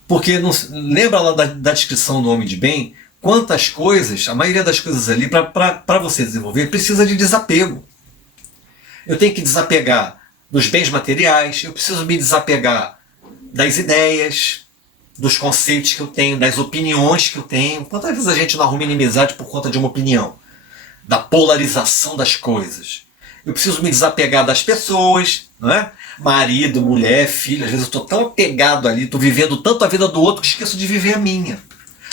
Porque, lembra lá da descrição do homem de bem? Quantas coisas, a maioria das coisas ali, para você desenvolver, precisa de desapego. Eu tenho que desapegar dos bens materiais, eu preciso me desapegar das ideias, dos conceitos que eu tenho, das opiniões que eu tenho. Quantas vezes a gente não arruma inimizade por conta de uma opinião? Da polarização das coisas. Eu preciso me desapegar das pessoas, não é? Marido, mulher, filho. Às vezes eu estou tão apegado ali, estou vivendo tanto a vida do outro que esqueço de viver a minha.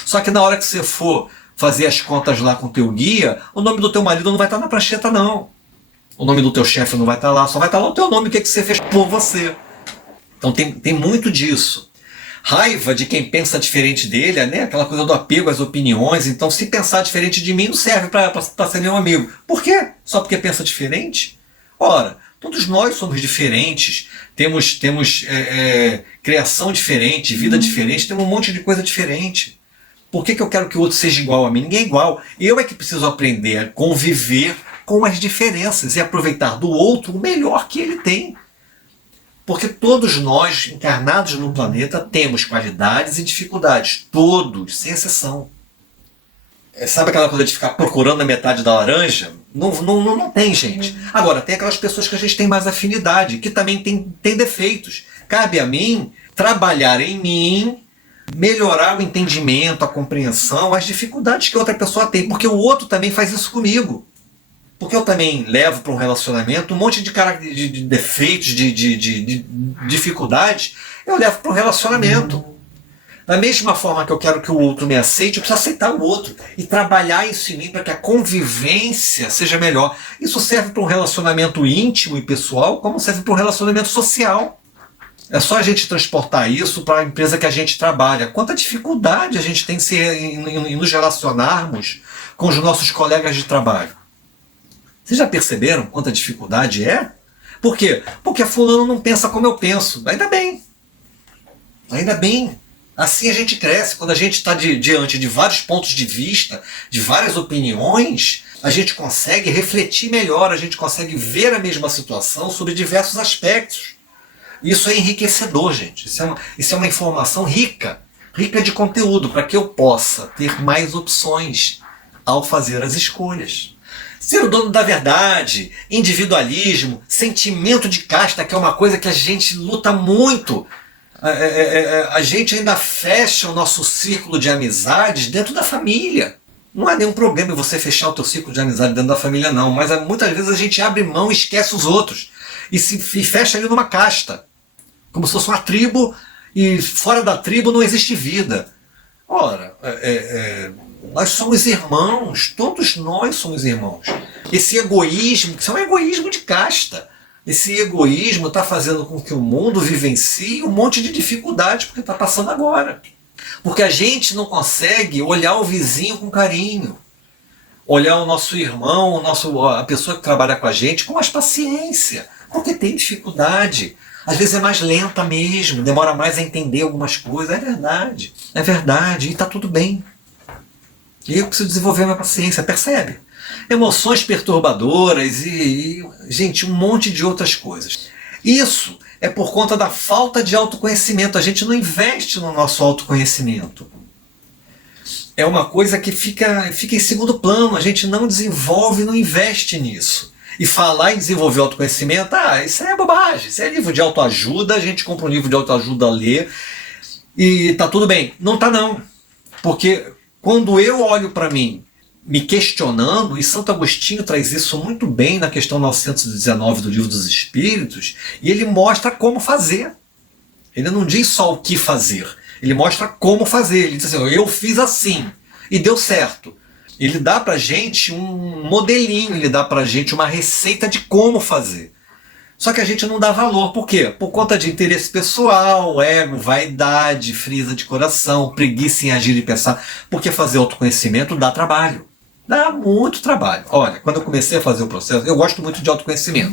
Só que na hora que você for fazer as contas lá com o teu guia, o nome do teu marido não vai estar na prancheta, não. O nome do teu chefe não vai estar lá, só vai estar lá o teu nome, o que você fez por você. Então tem muito disso. Raiva de quem pensa diferente dele, né? Aquela coisa do apego às opiniões. Então, se pensar diferente de mim, não serve para ser meu amigo. Por quê? Só porque pensa diferente? Ora, todos nós somos diferentes, temos criação diferente, vida diferente, temos um monte de coisa diferente. Por que eu quero que o outro seja igual a mim? Ninguém é igual. Eu é que preciso aprender a conviver com as diferenças e aproveitar do outro o melhor que ele tem. Porque todos nós, encarnados no planeta, temos qualidades e dificuldades. Todos, sem exceção. Sabe aquela coisa de ficar procurando a metade da laranja? Não tem, gente. Agora, tem aquelas pessoas que a gente tem mais afinidade, que também tem defeitos. Cabe a mim trabalhar em mim, melhorar o entendimento, a compreensão, as dificuldades que outra pessoa tem. Porque o outro também faz isso comigo. Porque eu também levo para um relacionamento um monte de defeitos, de dificuldades, eu levo para um relacionamento. Da mesma forma que eu quero que o outro me aceite, eu preciso aceitar o outro e trabalhar isso em mim para que a convivência seja melhor. Isso serve para um relacionamento íntimo e pessoal, como serve para um relacionamento social. É só a gente transportar isso para a empresa que a gente trabalha. Quanta dificuldade a gente tem em nos relacionarmos com os nossos colegas de trabalho. Vocês já perceberam quanta dificuldade é? Por quê? Porque a fulano não pensa como eu penso. Ainda bem. Ainda bem. Assim a gente cresce. Quando a gente está diante de vários pontos de vista, de várias opiniões, a gente consegue refletir melhor, a gente consegue ver a mesma situação sobre diversos aspectos. Isso é enriquecedor, gente. Isso é uma informação rica de conteúdo, para que eu possa ter mais opções ao fazer as escolhas. Ser o dono da verdade, individualismo, sentimento de casta, que é uma coisa que a gente luta muito. A gente ainda fecha o nosso círculo de amizades dentro da família. Não há nenhum problema em você fechar o teu círculo de amizade dentro da família, não. Mas muitas vezes a gente abre mão e esquece os outros. E fecha ali numa casta. Como se fosse uma tribo, e fora da tribo não existe vida. Ora, nós somos irmãos, todos nós somos irmãos. Esse egoísmo, que é um egoísmo de casta, esse egoísmo está fazendo com que o mundo vivencie um monte de dificuldade, porque está passando agora. Porque a gente não consegue olhar o vizinho com carinho, olhar o nosso irmão, a pessoa que trabalha com a gente com mais paciência, porque tem dificuldade. Às vezes é mais lenta mesmo, demora mais a entender algumas coisas. É verdade, e está tudo bem. E eu preciso desenvolver minha paciência, percebe? Emoções perturbadoras gente, um monte de outras coisas. Isso é por conta da falta de autoconhecimento. A gente não investe no nosso autoconhecimento. É uma coisa que fica em segundo plano. A gente não desenvolve, não investe nisso. E falar em desenvolver autoconhecimento, isso é bobagem. Isso é livro de autoajuda, a gente compra um livro de autoajuda a ler. e tá tudo bem. Não tá não. Porque quando eu olho para mim, me questionando, e Santo Agostinho traz isso muito bem na questão 919 do Livro dos Espíritos, e ele mostra como fazer. Ele não diz só o que fazer, ele mostra como fazer. Ele diz assim, eu fiz assim, e deu certo. Ele dá pra gente um modelinho, ele dá pra gente uma receita de como fazer. Só que a gente não dá valor. Por quê? Por conta de interesse pessoal, ego, vaidade, frisa de coração, preguiça em agir e pensar. Porque fazer autoconhecimento dá trabalho. Dá muito trabalho. Olha, quando eu comecei a fazer o processo, eu gosto muito de autoconhecimento.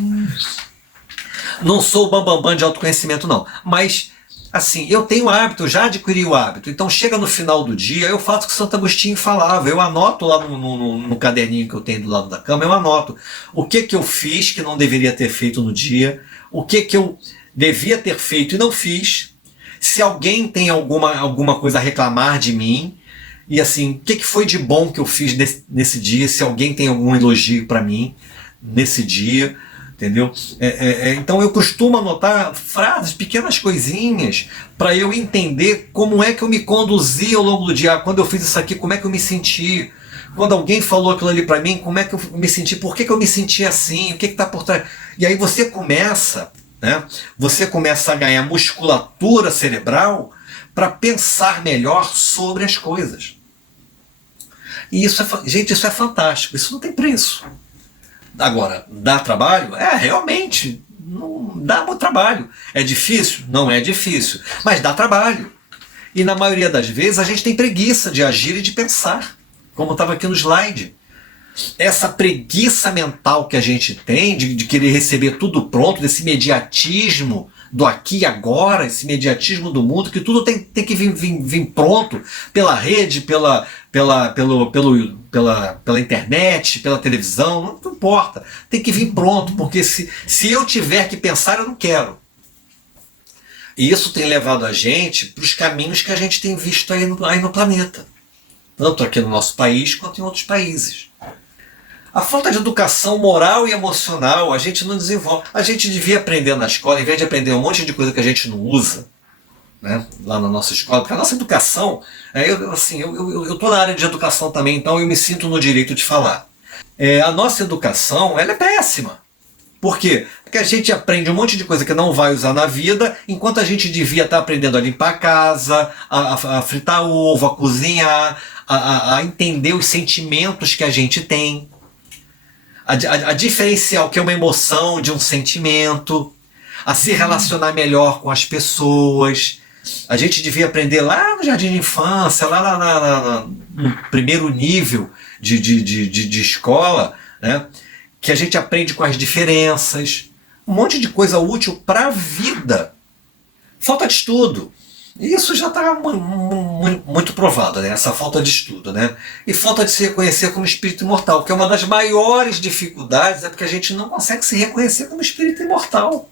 Não sou o bambambam de autoconhecimento, não. Mas, assim, eu tenho hábito, já adquiri o hábito. Então chega no final do dia, eu faço o que Santo Agostinho falava. Eu anoto lá no caderninho que eu tenho do lado da cama, eu anoto o que eu fiz que não deveria ter feito no dia, o que eu devia ter feito e não fiz, se alguém tem alguma coisa a reclamar de mim, e assim, o que foi de bom que eu fiz nesse dia, se alguém tem algum elogio para mim nesse dia. Entendeu? Então eu costumo anotar frases, pequenas coisinhas, para eu entender como é que eu me conduzi ao longo do dia. Quando eu fiz isso aqui, como é que eu me senti? Quando alguém falou aquilo ali para mim, como é que eu me senti? Por que eu me senti assim? O que está por trás? E aí você começa, né? Você começa a ganhar musculatura cerebral para pensar melhor sobre as coisas. E isso gente, isso é fantástico. Isso não tem preço. Agora, dá trabalho? Realmente, não dá muito trabalho. É difícil? Não é difícil, mas dá trabalho. E na maioria das vezes a gente tem preguiça de agir e de pensar, como estava aqui no slide. Essa preguiça mental que a gente tem de querer receber tudo pronto, desse imediatismo do aqui e agora, esse imediatismo do mundo, que tudo tem que vir pronto pela rede, pela internet, pela televisão, não importa. Tem que vir pronto, porque se eu tiver que pensar, eu não quero. E isso tem levado a gente para os caminhos que a gente tem visto aí no planeta. Tanto aqui no nosso país, quanto em outros países. A falta de educação moral e emocional a gente não desenvolve. A gente devia aprender na escola, em vez de aprender um monte de coisa que a gente não usa, né, lá na nossa escola, porque a nossa educação, eu estou na área de educação também, então eu me sinto no direito de falar. A nossa educação, ela é péssima. Por quê? Porque a gente aprende um monte de coisa que não vai usar na vida, enquanto a gente devia estar aprendendo a limpar a casa, a fritar ovo, a cozinhar, a entender os sentimentos que a gente tem. A diferenciar o que é uma emoção de um sentimento, a se relacionar melhor com as pessoas. A gente devia aprender lá no jardim de infância, lá no primeiro nível de escola, né, que a gente aprende com as diferenças, um monte de coisa útil para a vida. Falta de estudo. Isso já está muito provado, né? Essa falta de estudo, né? E falta de se reconhecer como espírito imortal, que é uma das maiores dificuldades, é porque a gente não consegue se reconhecer como espírito imortal.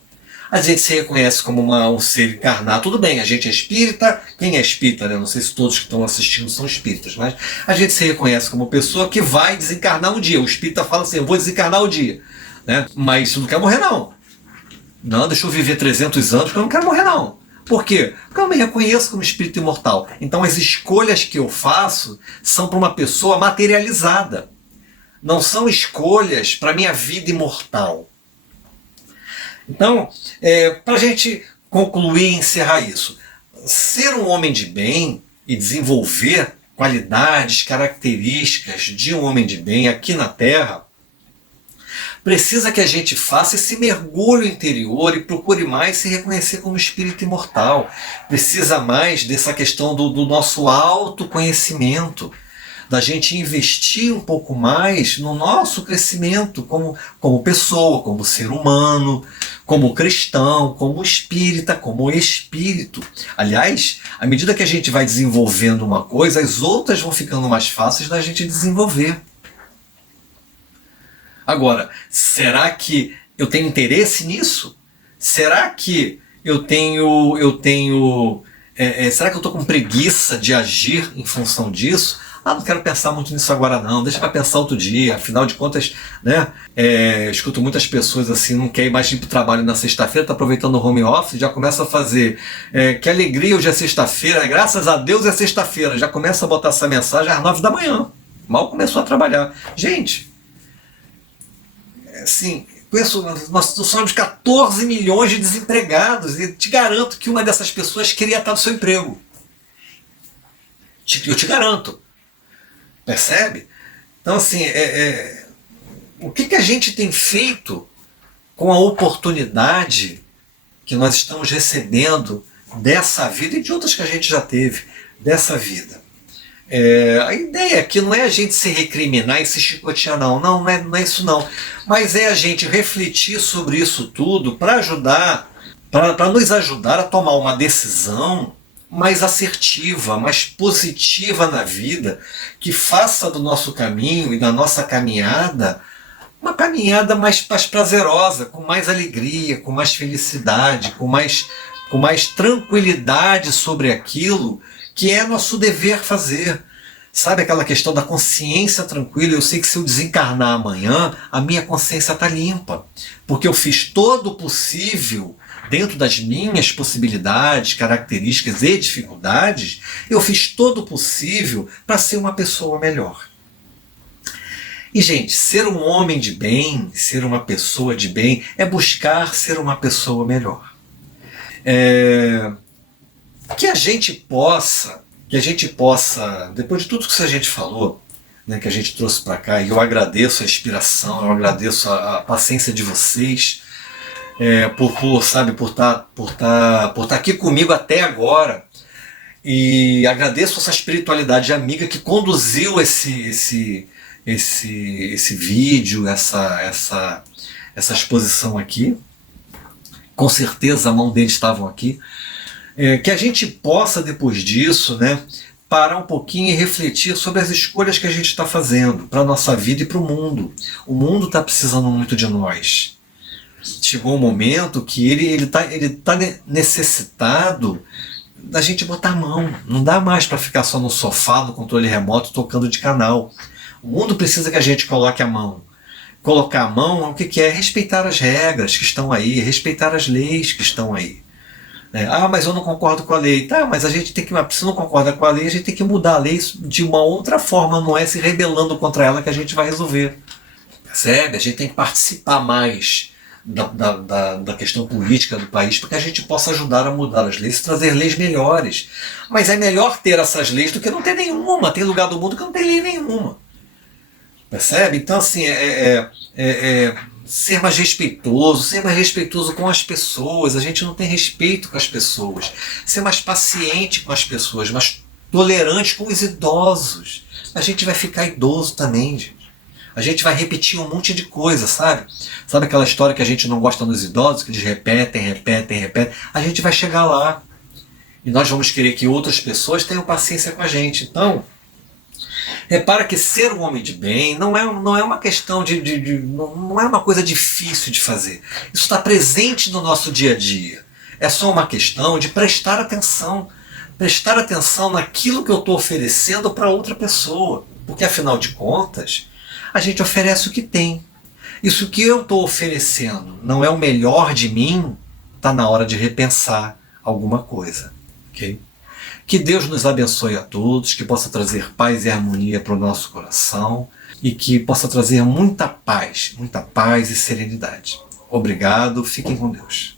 A gente se reconhece como um ser encarnado, tudo bem, a gente é espírita, quem é espírita, né? Não sei se todos que estão assistindo são espíritas, mas a gente se reconhece como pessoa que vai desencarnar um dia. O espírita fala assim, eu vou desencarnar um dia, né? Mas eu não quero morrer não. Não, deixa eu viver 300 anos porque eu não quero morrer não. Por quê? Porque eu me reconheço como espírito imortal. Então as escolhas que eu faço são para uma pessoa materializada. Não são escolhas para a minha vida imortal. Então, para a gente concluir e encerrar isso, ser um homem de bem e desenvolver qualidades, características de um homem de bem aqui na Terra, precisa que a gente faça esse mergulho interior e procure mais se reconhecer como espírito imortal. Precisa mais dessa questão do nosso autoconhecimento, da gente investir um pouco mais no nosso crescimento como pessoa, como ser humano, como cristão, como espírita, como espírito. Aliás, à medida que a gente vai desenvolvendo uma coisa, as outras vão ficando mais fáceis da gente desenvolver. Agora, será que eu tenho interesse nisso? Será que será que eu estou com preguiça de agir em função disso? Ah, não quero pensar muito nisso agora não, deixa para pensar outro dia, afinal de contas, né? Eu escuto muitas pessoas assim, não quer ir mais ir para o trabalho na sexta-feira, está aproveitando o home office, já começa a fazer, que alegria, hoje é sexta-feira, graças a Deus é sexta-feira, já começa a botar essa mensagem às 9 da manhã, mal começou a trabalhar. Gente, assim, nós somos 14 milhões de desempregados e te garanto que uma dessas pessoas queria estar no seu emprego. Eu te garanto. Percebe? Então, assim, o que a gente tem feito com a oportunidade que nós estamos recebendo dessa vida e de outras que a gente já teve, dessa vida? A ideia aqui não é a gente se recriminar e se chicotear, não é isso não. Mas é a gente refletir sobre isso tudo para nos ajudar a tomar uma decisão mais assertiva, mais positiva na vida, que faça do nosso caminho e da nossa caminhada uma caminhada mais prazerosa, com mais alegria, com mais felicidade, com mais tranquilidade sobre aquilo que é nosso dever fazer. Sabe aquela questão da consciência tranquila? Eu sei que se eu desencarnar amanhã, a minha consciência está limpa, porque eu fiz todo o possível dentro das minhas possibilidades, características e dificuldades, eu fiz todo o possível para ser uma pessoa melhor. E, gente, ser um homem de bem, ser uma pessoa de bem, é buscar ser uma pessoa melhor. Que a gente possa, depois de tudo que a gente falou, né, que a gente trouxe para cá, e eu agradeço a inspiração, eu agradeço a paciência de vocês, por estar aqui comigo até agora, e agradeço essa espiritualidade amiga que conduziu esse vídeo, essa exposição aqui. Com certeza a mão deles estavam aqui. Que a gente possa, depois disso, né, parar um pouquinho e refletir sobre as escolhas que a gente está fazendo para a nossa vida e para o mundo. O mundo está precisando muito de nós. Chegou um momento que ele tá necessitado da gente botar a mão. Não dá mais para ficar só no sofá, no controle remoto, tocando de canal. O mundo precisa que a gente coloque a mão. Colocar a mão, o que é? Respeitar as regras que estão aí, respeitar as leis que estão aí. Mas eu não concordo com a lei. Tá, mas a gente tem que, se não concorda com a lei, a gente tem que mudar a lei de uma outra forma, não é se rebelando contra ela que a gente vai resolver. Percebe? A gente tem que participar mais da questão política do país para que a gente possa ajudar a mudar as leis e trazer leis melhores. Mas é melhor ter essas leis do que não ter nenhuma. Tem lugar do mundo que não tem lei nenhuma. Percebe? Então, assim, ser mais respeitoso com as pessoas. A gente não tem respeito com as pessoas. Ser mais paciente com as pessoas, mais tolerante com os idosos. A gente vai ficar idoso também, gente. A gente vai repetir um monte de coisa, sabe? Sabe aquela história que a gente não gosta nos idosos, que eles repetem? A gente vai chegar lá. E nós vamos querer que outras pessoas tenham paciência com a gente. Então, repara que ser um homem de bem não é uma questão não é uma coisa difícil de fazer. Isso está presente no nosso dia a dia. É só uma questão de prestar atenção. Prestar atenção naquilo que eu estou oferecendo para outra pessoa. Porque, afinal de contas, a gente oferece o que tem. Isso que eu estou oferecendo não é o melhor de mim, está na hora de repensar alguma coisa. Ok? Que Deus nos abençoe a todos, que possa trazer paz e harmonia para o nosso coração e que possa trazer muita paz e serenidade. Obrigado, fiquem com Deus.